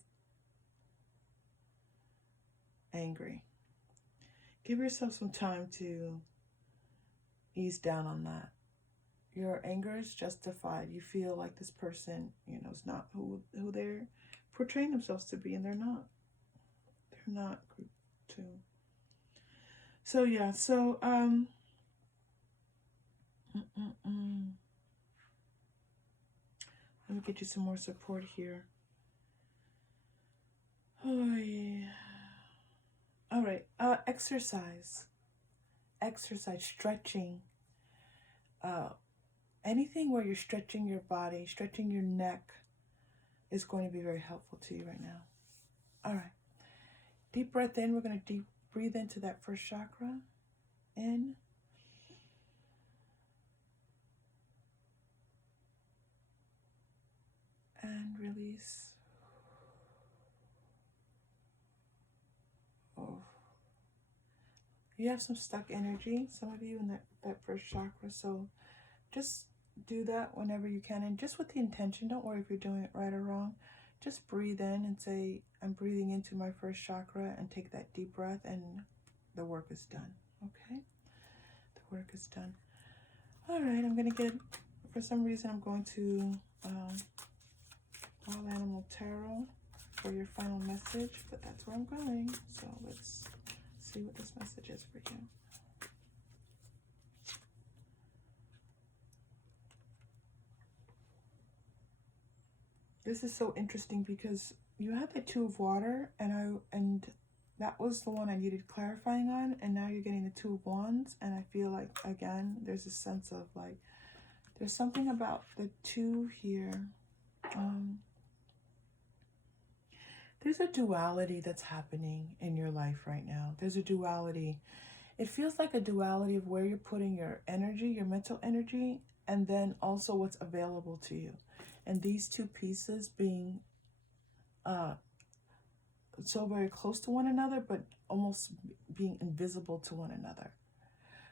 angry. Give yourself some time to ease down on that. Your anger is justified. You feel like this person, you know, is not who they're portraying themselves to be, and they're not. They're not, group 2. So yeah, so let me get you some more support here. Oh yeah. All right. Exercise, stretching. Anything where you're stretching your body, stretching your neck is going to be very helpful to you right now. All right. Deep breath in. We're going to deep breathe into that first chakra. In. And release. Oh. You have some stuck energy, some of you, in that first chakra. So just do that whenever you can, and just with the intention. Don't worry if you're doing it right or wrong. Just breathe in and say, I'm breathing into my first chakra, and take that deep breath, and the work is done. Okay? The work is done. All right, I'm going to get, for some reason, I'm going to Wild Animal Tarot. for your final message, but that's where I'm going. So let's see what this message is for you. This is so interesting because you had the Two of Water, and that was the one I needed clarifying on, and now you're getting the Two of Wands, and I feel like, again, there's a sense of like, there's something about the two here. There's a duality that's happening in your life right now. There's a duality. It feels like a duality of where you're putting your energy, your mental energy, and then also what's available to you. And these two pieces being so very close to one another, but almost being invisible to one another.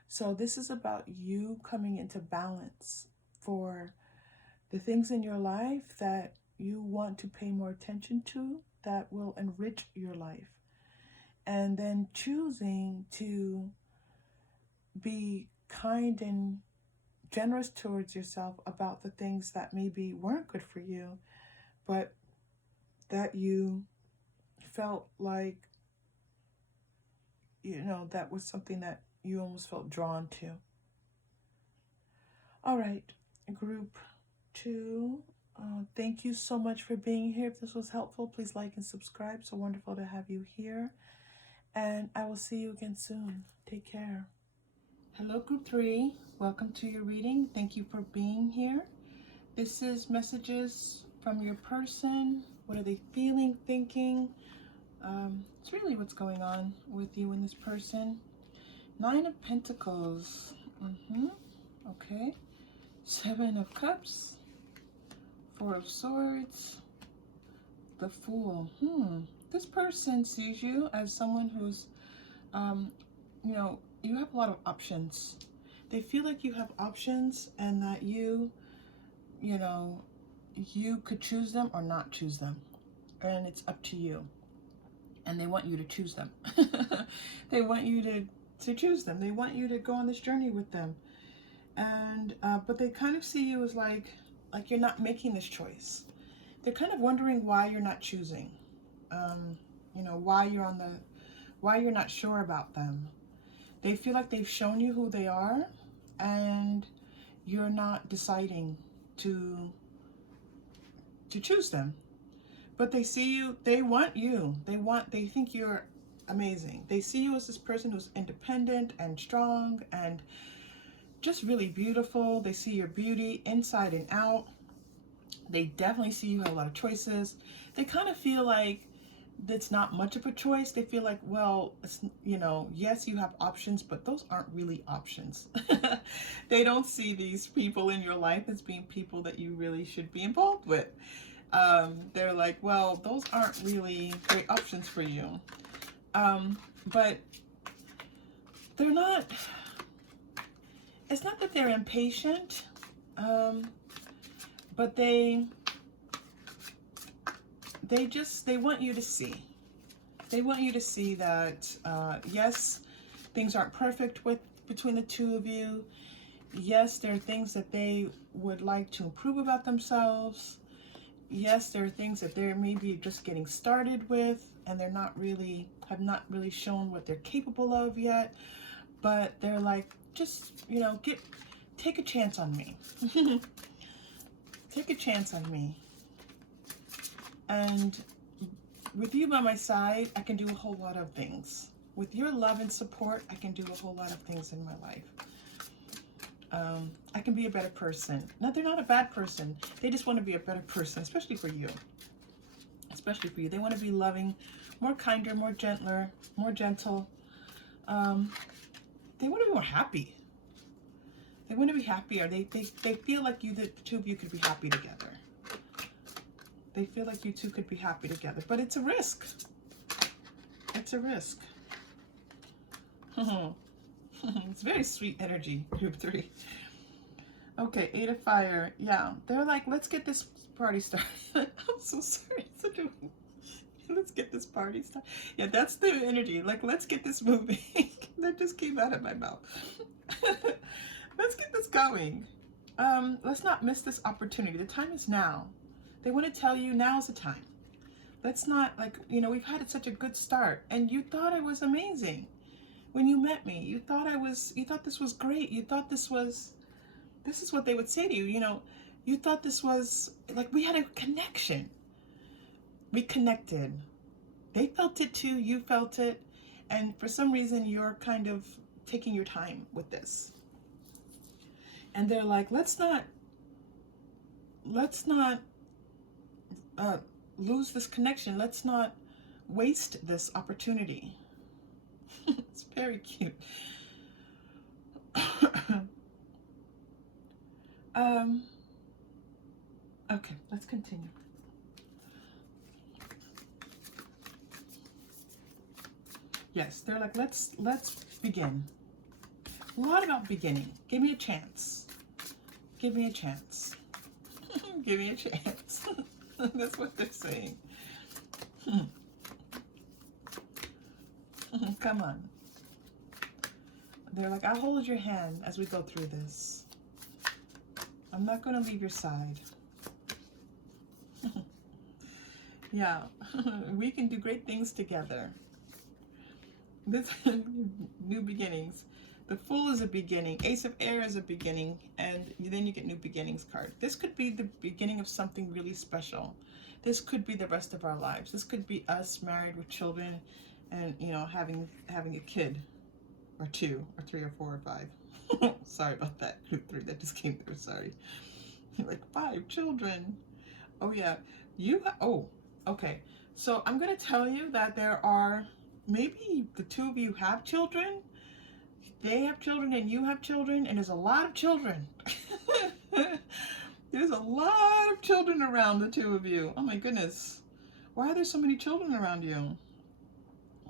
So this is about you coming into balance for the things in your life that you want to pay more attention to, that will enrich your life. And then choosing to be kind and generous towards yourself about the things that maybe weren't good for you, but that you felt like, you know, that was something that you almost felt drawn to. All right, group 2, thank you so much for being here. If this was helpful, please like and subscribe. So wonderful to have you here. And I will see you again soon. Take care. Hello, group 3. Welcome to your reading. Thank you for being here. This is messages from your person. What are they feeling, thinking? It's really what's going on with you and this person. 9 of Pentacles. Okay. 7 of Cups. 4 of Swords. The Fool. This person sees you as someone who's, you know, you have a lot of options. They feel like you have options and that you know, you could choose them or not choose them. And it's up to you. And they want you to choose them. They want you to choose them. They want you to go on this journey with them. And but they kind of see you as like you're not making this choice. They're kind of wondering why you're not choosing. You know, why you're not sure about them. They feel like they've shown you who they are, and you're not deciding to choose them. But they see you, they want you. They think you're amazing. They see you as this person who's independent and strong and just really beautiful. They see your beauty inside and out. They definitely see you have a lot of choices. They kind of feel like it's not much of a choice. They feel like, well, it's, you know, yes, you have options, but those aren't really options. They don't see these people in your life as being people that you really should be involved with. They're like, well, those aren't really great options for you. But they're not, it's not that they're impatient, but they want you to see. They want you to see that, yes, things aren't perfect between the two of you. Yes, there are things that they would like to improve about themselves. Yes, there are things that they're maybe just getting started with, and they're have not really shown what they're capable of yet. But they're like, just, you know, take a chance on me. Take a chance on me. And with you by my side, I can do a whole lot of things. With your love and support, I can do a whole lot of things in my life. I can be a better person. No, they're not a bad person. They just want to be a better person, especially for you. Especially for you. They want to be loving, more kinder, more gentler, more gentle. They want to be more happy. They want to be happier. They feel like the two of you could be happy together. They feel like you two could be happy together. But it's a risk. It's a risk. It's very sweet energy, group 3. Okay, 8 of Fire. Yeah, they're like, let's get this party started. I'm so sorry. Let's get this party started. Yeah, that's the energy. Like, let's get this moving. That just came out of my mouth. Let's get this going. Let's not miss this opportunity. The time is now. They want to tell you now's the time. Let's not, like, you know, we've had such a good start, and you thought I was amazing when you met me. You thought you thought this was great. You thought this is what they would say to you, you know, you thought this was, like, we had a connection. We connected. They felt it too, you felt it, and for some reason you're kind of taking your time with this. And they're like, let's not lose this connection. Let's not waste this opportunity. It's very cute. Okay, let's continue. Yes, they're like, let's begin. A lot about beginning. Give me a chance. Give me a chance. Give me a chance. That's what they're saying. Come on. They're like, I'll hold your hand as we go through this. I'm not going to leave your side. Yeah, we can do great things together. This new beginnings. The Fool is a beginning. Ace of Air is a beginning, and then you get New Beginnings card. This could be the beginning of something really special. This could be the rest of our lives. This could be us married with children, and, you know, having a kid, or 2, or 3, or 4, or 5. Sorry about that. Group 3 that just came through. Sorry. Like 5 children. Oh yeah. Okay. So I'm gonna tell you that there are, maybe the 2 of you have children. They have children and you have children, and there's a lot of children. There's a lot of children around the 2 of you. Oh my goodness. Why are there so many children around you?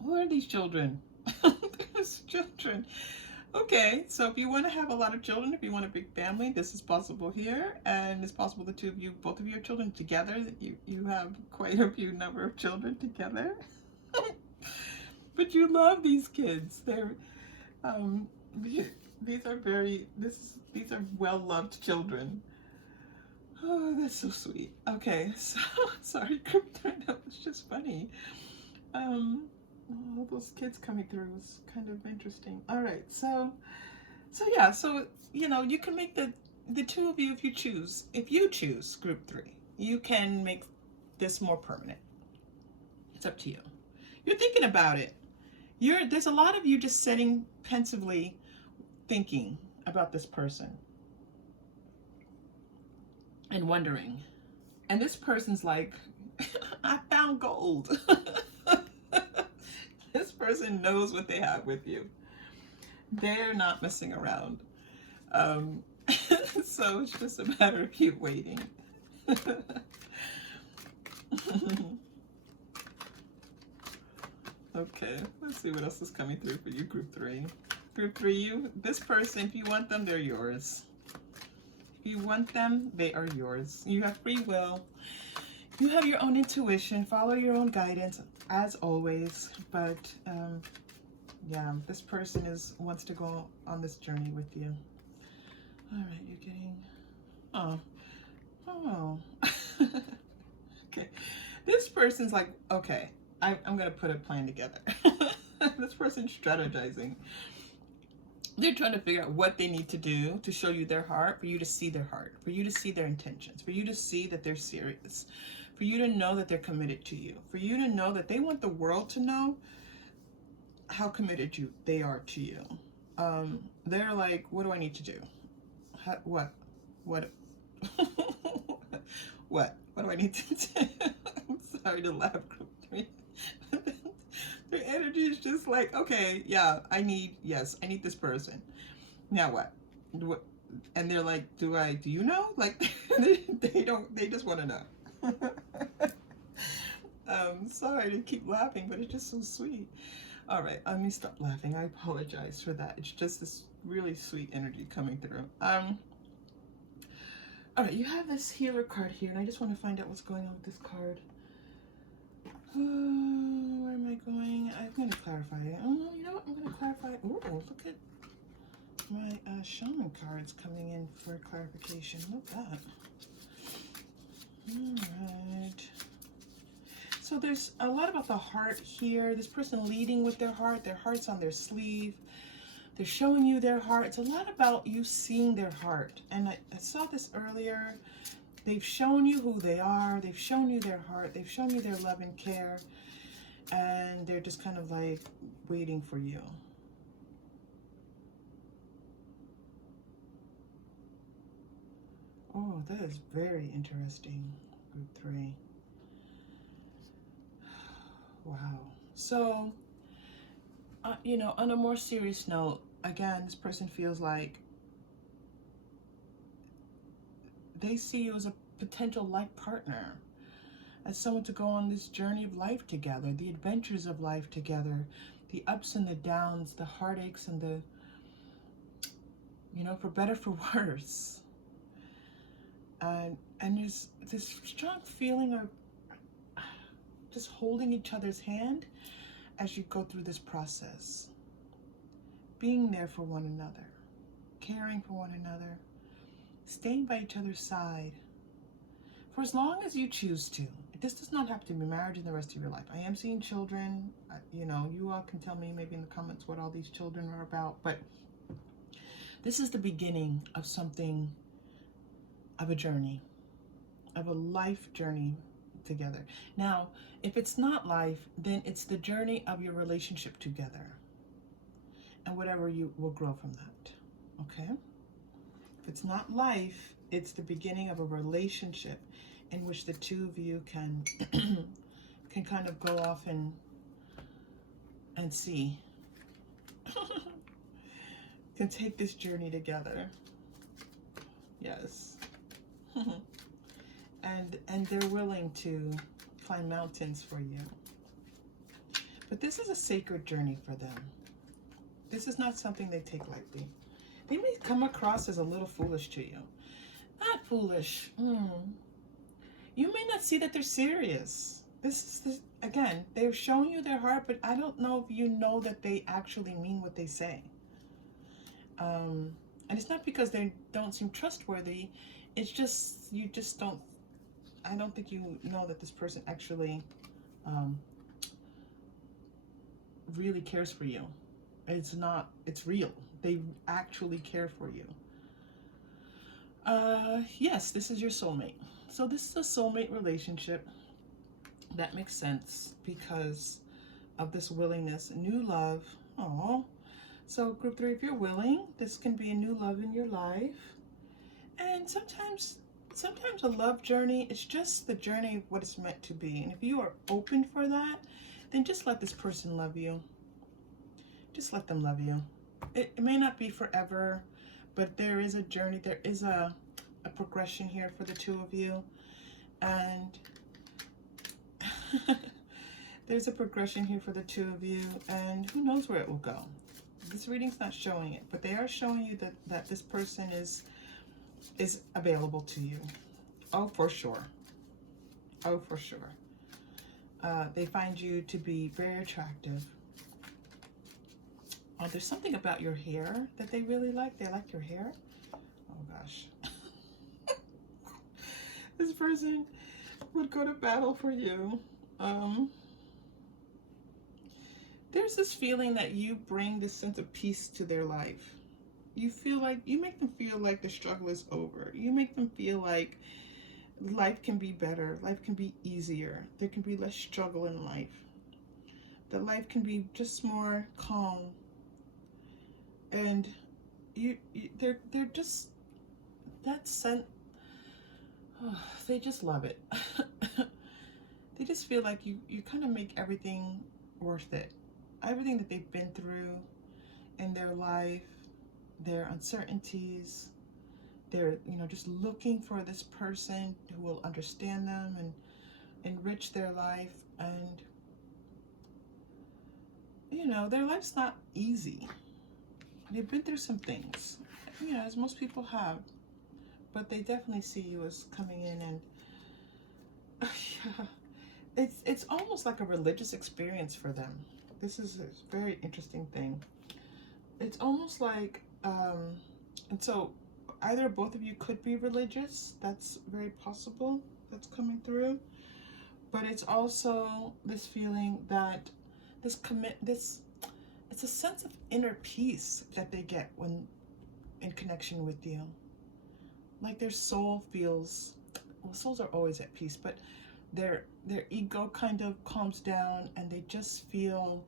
Who are these children? There's children. Okay, so if you want to have a lot of children, if you want a big family, this is possible here. And it's possible the 2 of you, both of you are children together, that you have quite a few number of children together. But you love these kids. They're these are well-loved children. Oh, that's so sweet. Okay, so sorry, that was just funny. All those kids coming through was kind of interesting. All right, so yeah, so you know, you can make the 2 of you, if you choose group 3, you can make this more permanent. It's up to you. You're thinking about it. There's a lot of you just sitting pensively thinking about this person and wondering. And this person's like, I found gold. This person knows what they have with you. They're not messing around. So it's just a matter of you waiting. Okay, let's see what else is coming through for you, group 3. Group 3, this person, if you want them, they're yours. If you want them, they are yours. You have free will. You have your own intuition. Follow your own guidance, as always. But, yeah, this person wants to go on this journey with you. All right, you're getting... Oh. Okay. This person's like, okay, I'm going to put a plan together. This person's strategizing. They're trying to figure out what they need to do to show you their heart, for you to see their heart, for you to see their intentions, for you to see that they're serious, for you to know that they're committed to you, for you to know that they want the world to know how committed they are to you. They're like, what do I need to do? What? What do I need to do? I'm sorry to laugh, group 3. Their energy is just like, okay, yeah, I need this person. Now what? And they're like, do you know? Like, they just want to know. Sorry to keep laughing, but it's just so sweet. All right, let me stop laughing. I apologize for that. It's just this really sweet energy coming through. All right, you have this healer card here, and I just want to find out what's going on with this card. Where am I going? I'm going to clarify it. Oh, you know what? I'm going to clarify it. Oh, look at my shaman cards coming in for clarification. Look at that. All right. So there's a lot about the heart here. This person leading with their heart's on their sleeve. They're showing you their heart. It's a lot about you seeing their heart. And I saw this earlier. They've shown you who they are. They've shown you their heart. They've shown you their love and care. And they're just kind of like waiting for you. Oh, that is very interesting. Group 3. Wow. So, you know, on a more serious note, again, this person feels like they see you as a potential life partner, as someone to go on this journey of life together, the adventures of life together, the ups and the downs, the heartaches and the, you know, for better, for worse. And there's this strong feeling of just holding each other's hand as you go through this process. Being there for one another, caring for one another, staying by each other's side for as long as you choose to. This does not have to be marriage in the rest of your life. I am seeing children. You know, you all can tell me maybe in the comments what all these children are about, but this is the beginning of something, of a journey, of a life journey together. Now, if it's not life, then it's the journey of your relationship together and whatever you will grow from that, okay? If it's not life, it's the beginning of a relationship in which the two of you can can kind of go off and see, can take this journey together. Yes. and they're willing to climb mountains for you. But this is a sacred journey for them. This is not something they take lightly. They may come across as a little foolish to you. Not foolish. You may not see that they're serious. This is, again, they're showing you their heart, but I don't know if you know that they actually mean what they say. And it's not because they don't seem trustworthy. It's just, you just don't, I don't think you know that this person actually really cares for you. It's not, it's real. They actually care for you. Yes, this is your soulmate. So this is a soulmate relationship. That makes sense because of this willingness, new love. Oh, so group 3, if you're willing, this can be a new love in your life. And sometimes a love journey, it's just the journey of what it's meant to be. And if you are open for that, then just let this person love you. Just let them love you. It may not be forever, but there is a journey, there is a progression here for the two of you. And there's a progression here for the two of you, and who knows where it will go. This reading's not showing it, but they are showing you that this person is available to you. Oh, for sure. Oh, for sure. They find you to be very attractive. Oh, there's something about your hair that they really like. They like your hair. Oh, gosh. This person would go to battle for you. There's this feeling that you bring this sense of peace to their life. You feel like, you make them feel like the struggle is over. You make them feel like life can be better. Life can be easier. There can be less struggle in life. That life can be just more calm. And they're just, that scent, oh, they just love it. They just feel like you kind of make everything worth it. Everything that they've been through in their life, their uncertainties, they're, you know, just looking for this person who will understand them and enrich their life. And, you know, their life's not easy. They've been through some things, you know, as most people have, but they definitely see you as coming in and it's almost like a religious experience for them. This is a very interesting thing. It's almost like, and so either both of you could be religious. That's very possible. That's coming through. but it's also this feeling that it's a sense of inner peace that they get when in connection with you. Like their soul feels, well, souls are always at peace, but their ego kind of calms down and they just feel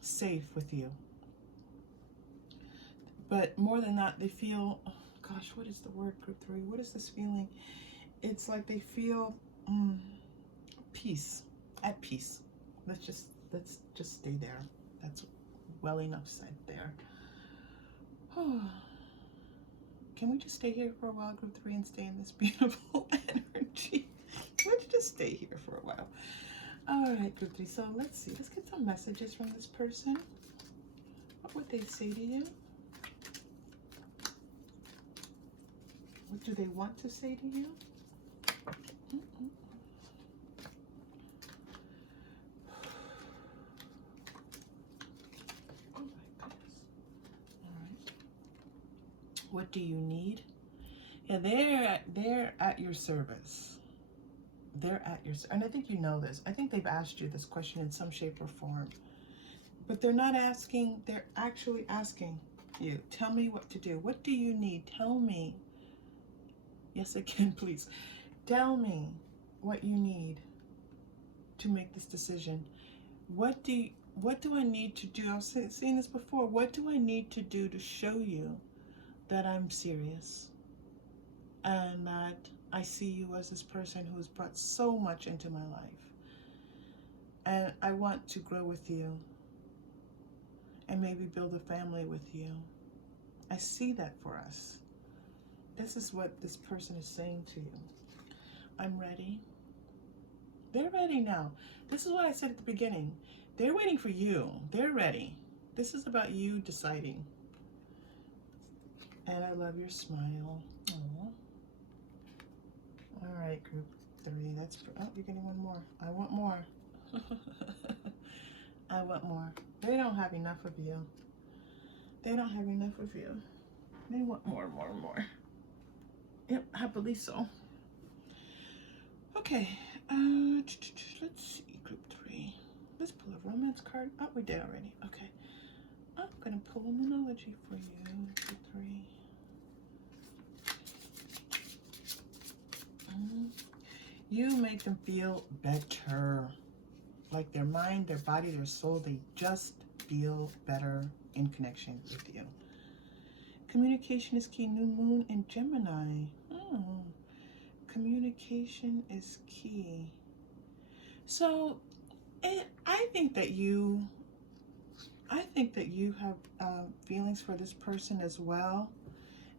safe with you. But more than that, they feel, oh gosh, what is the word, group 3? What is this feeling? It's like they feel peace, at peace. Let's just stay there. That's well enough said there. Oh. Can we just stay here for a while, group 3, and stay in this beautiful energy? Let's just stay here for a while. All right, group 3. So let's see. Let's get some messages from this person. What would they say to you? What do they want to say to you? Oh my goodness. All right. What do you need? Yeah, they're at your service. They're at your, and I think you know this. I think they've asked you this question in some shape or form. But they're not asking, they're actually asking you, tell me what to do. What do you need? Tell me. Yes, again, please. Tell me what you need to make this decision. What do I need to do? I've seen this before. What do I need to do to show you that I'm serious and that I see you as this person who has brought so much into my life, and I want to grow with you and maybe build a family with you? I see that for us. This is what this person is saying to you. I'm ready. They're ready now. This is what I said at the beginning. They're waiting for you. They're ready. This is about you deciding. And I love your smile. Aww. All right, group 3. That's, oh, you're getting one more. I want more. I want more. They don't have enough of you. They don't have enough of you. They want more, more, more. Yep, happily so. Okay, let's see, group 3. Let's pull a romance card. Oh, we did already. Okay. I'm gonna pull a Moonology for you, group 3. You make them feel better. Like their mind, their body, their soul, they just feel better in connection with you. Communication is key. New moon in Gemini. Communication is key. So I think that you have feelings for this person as well,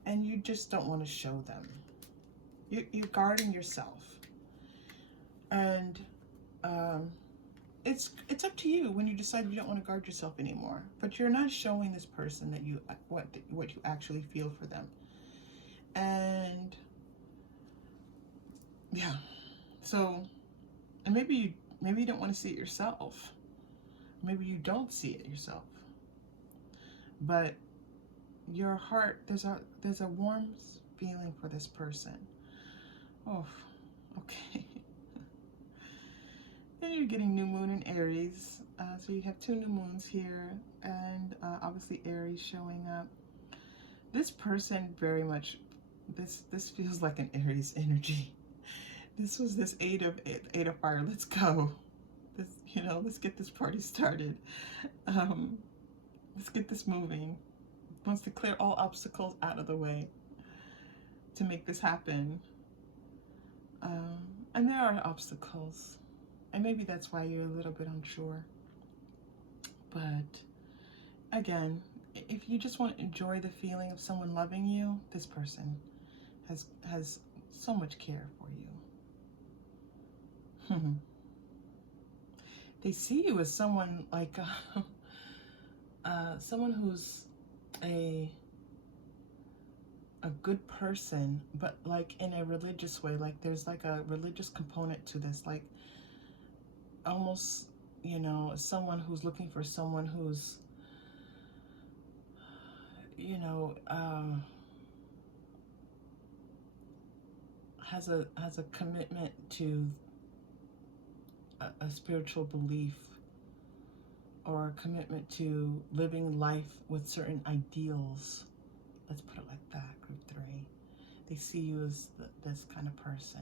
and you just don't want to show them. You're guarding yourself, and it's up to you when you decide you don't want to guard yourself anymore. But you're not showing this person that what you actually feel for them, and yeah. So, and maybe you don't want to see it yourself. Maybe you don't see it yourself. But your heart, there's a warm feeling for this person. Oh, okay. Then you're getting new moon in Aries. So you have 2 new moons here, and obviously Aries showing up. This person very much, this feels like an Aries energy. This was this eight of fire. Let's go. This, let's get this party started. Let's get this moving. Wants to clear all obstacles out of the way to make this happen. And there are obstacles, and maybe that's why you're a little bit unsure. But again, if you just want to enjoy the feeling of someone loving you, this person has so much care for you. They see you as someone like someone who's a good person, but like in a religious way. Like there's like a religious component to this, like almost, someone who's looking for someone who's, has a commitment to a spiritual belief, or a commitment to living life with certain ideals. Let's put it like that, group 3. They see you as this kind of person.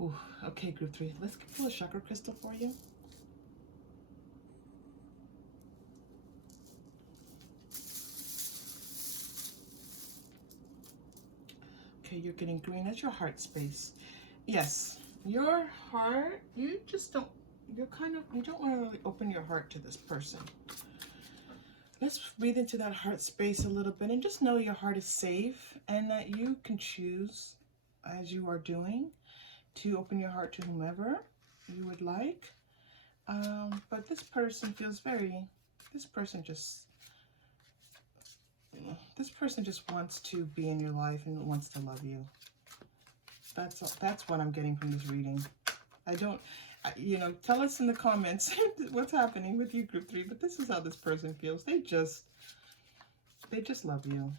Ooh, okay, group 3. Let's pull a chakra crystal for you. Okay, you're getting green. That's your heart space. Yes, your heart, you just don't, you don't want to really open your heart to this person. Let's breathe into that heart space a little bit and just know your heart is safe and that you can choose, as you are doing, to open your heart to whomever you would like. But this person feels this person just wants to be in your life and wants to love you. That's what I'm getting from this reading. Tell us in the comments what's happening with you, group 3, but this is how this person feels. They just love you.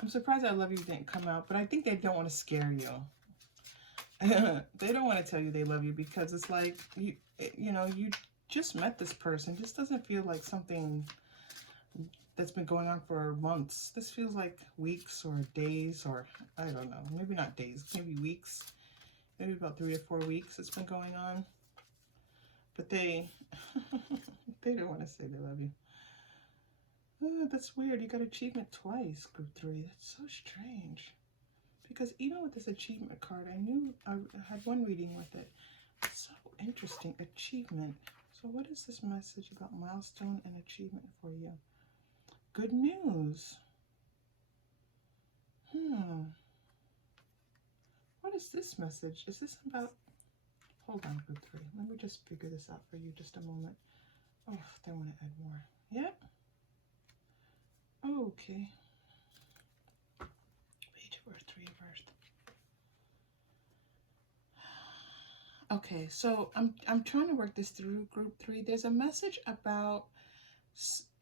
I'm surprised I love you didn't come out, but I think they don't want to scare you. They don't want to tell you they love you because it's like, you just met this person. This doesn't feel like something that's been going on for months. This feels like weeks or days, or I don't know, maybe not days, maybe weeks, maybe about 3 or 4 weeks it's been going on. But they don't want to say they love you. Oh, that's weird. You got achievement twice, group 3. That's so strange. Because even with this achievement card, I knew I had one reading with it. It's so interesting. Achievement. So what is this message about milestone and achievement for you? Good news. What is this message? Is this about... Hold on, group 3. Let me just figure this out for you just a moment. Oh, they want to add more. Yep. Okay. Page of Earth, 3 of Earth. Okay, so I'm trying to work this through, group 3. There's a message about,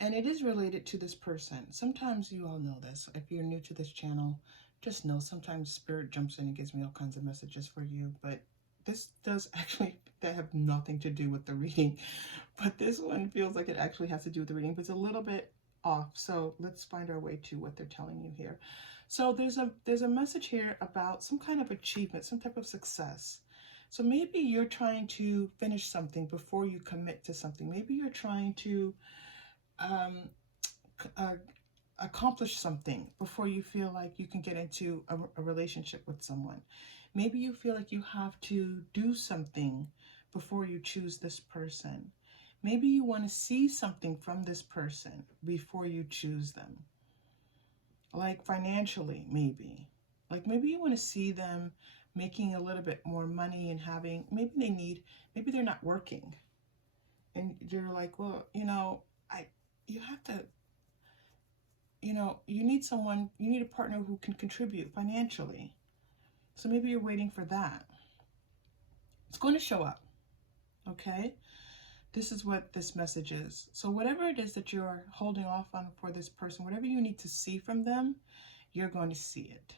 and it is related to this person. Sometimes you all know this. If you're new to this channel, just know sometimes Spirit jumps in and gives me all kinds of messages for you. But this does actually, that have nothing to do with the reading. But this one feels like it actually has to do with the reading, but it's a little bit off. So let's find our way to what they're telling you here. So there's a message here about some kind of achievement, some type of success. So maybe you're trying to finish something before you commit to something. Maybe you're trying to accomplish something before you feel like you can get into a relationship with someone. Maybe you feel like you have to do something before you choose this person. Maybe you want to see something from this person before you choose them. Like financially, maybe. Like maybe you want to see them making a little bit more money and having, maybe they're not working. And you're like, well, you have to, you need someone, you need a partner who can contribute financially. So maybe you're waiting for that. It's going to show up, okay? This is what this message is. So whatever it is that you're holding off on for this person, whatever you need to see from them, you're going to see it,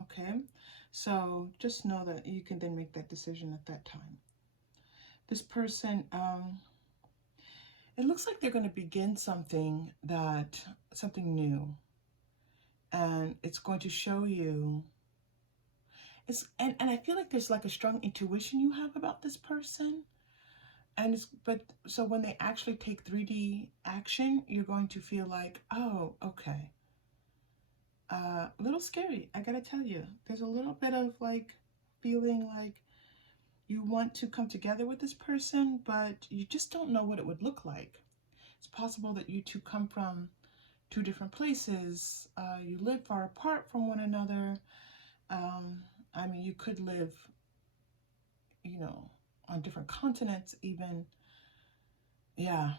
okay? So just know that you can then make that decision at that time. This person, it looks like they're going to begin something new. And it's going to show you, and I feel like there's like a strong intuition you have about this person. And so when they actually take 3D action, you're going to feel like, oh, okay. A little scary, I gotta tell you. There's a little bit of like feeling like you want to come together with this person, but you just don't know what it would look like. It's possible that you two come from 2 different places. You live far apart from one another. I mean, you could live, on different continents even. Yeah,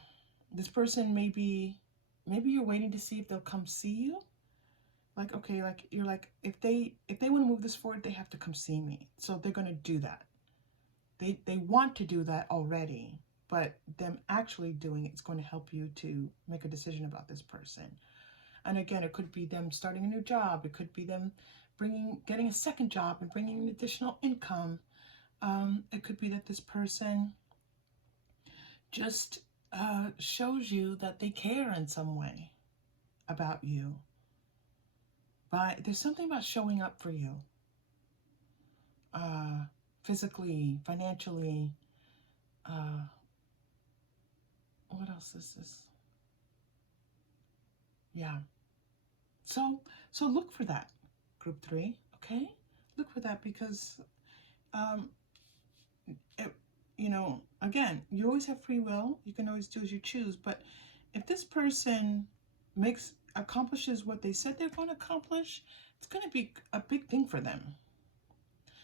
this person maybe you're waiting to see if they'll come see you. Like, okay, like you're like, if they want to move this forward, they have to come see me. So they're going to do that. They want to do that already, but them actually doing it's going to help you to make a decision about this person. And again, it could be them starting a new job. It could be them getting a second job and bringing in additional income. It could be that this person just shows you that they care in some way about you. But there's something about showing up for you. Physically, financially. What else is this? Yeah. So look for that, group 3, okay? Look for that because, again, you always have free will. You can always do as you choose. But if this person accomplishes what they said they're going to accomplish, it's going to be a big thing for them.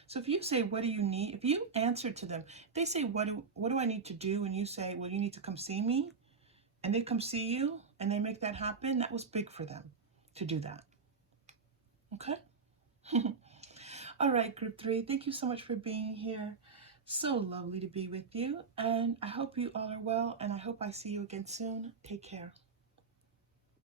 So if you say, what do you need? If you answer to them, they say, what do I need to do? And you say, well, you need to come see me. And they come see you and they make that happen. That was big for them to do that. Okay? All right, group 3, thank you so much for being here. So lovely to be with you. And I hope you all are well. And I hope I see you again soon. Take care.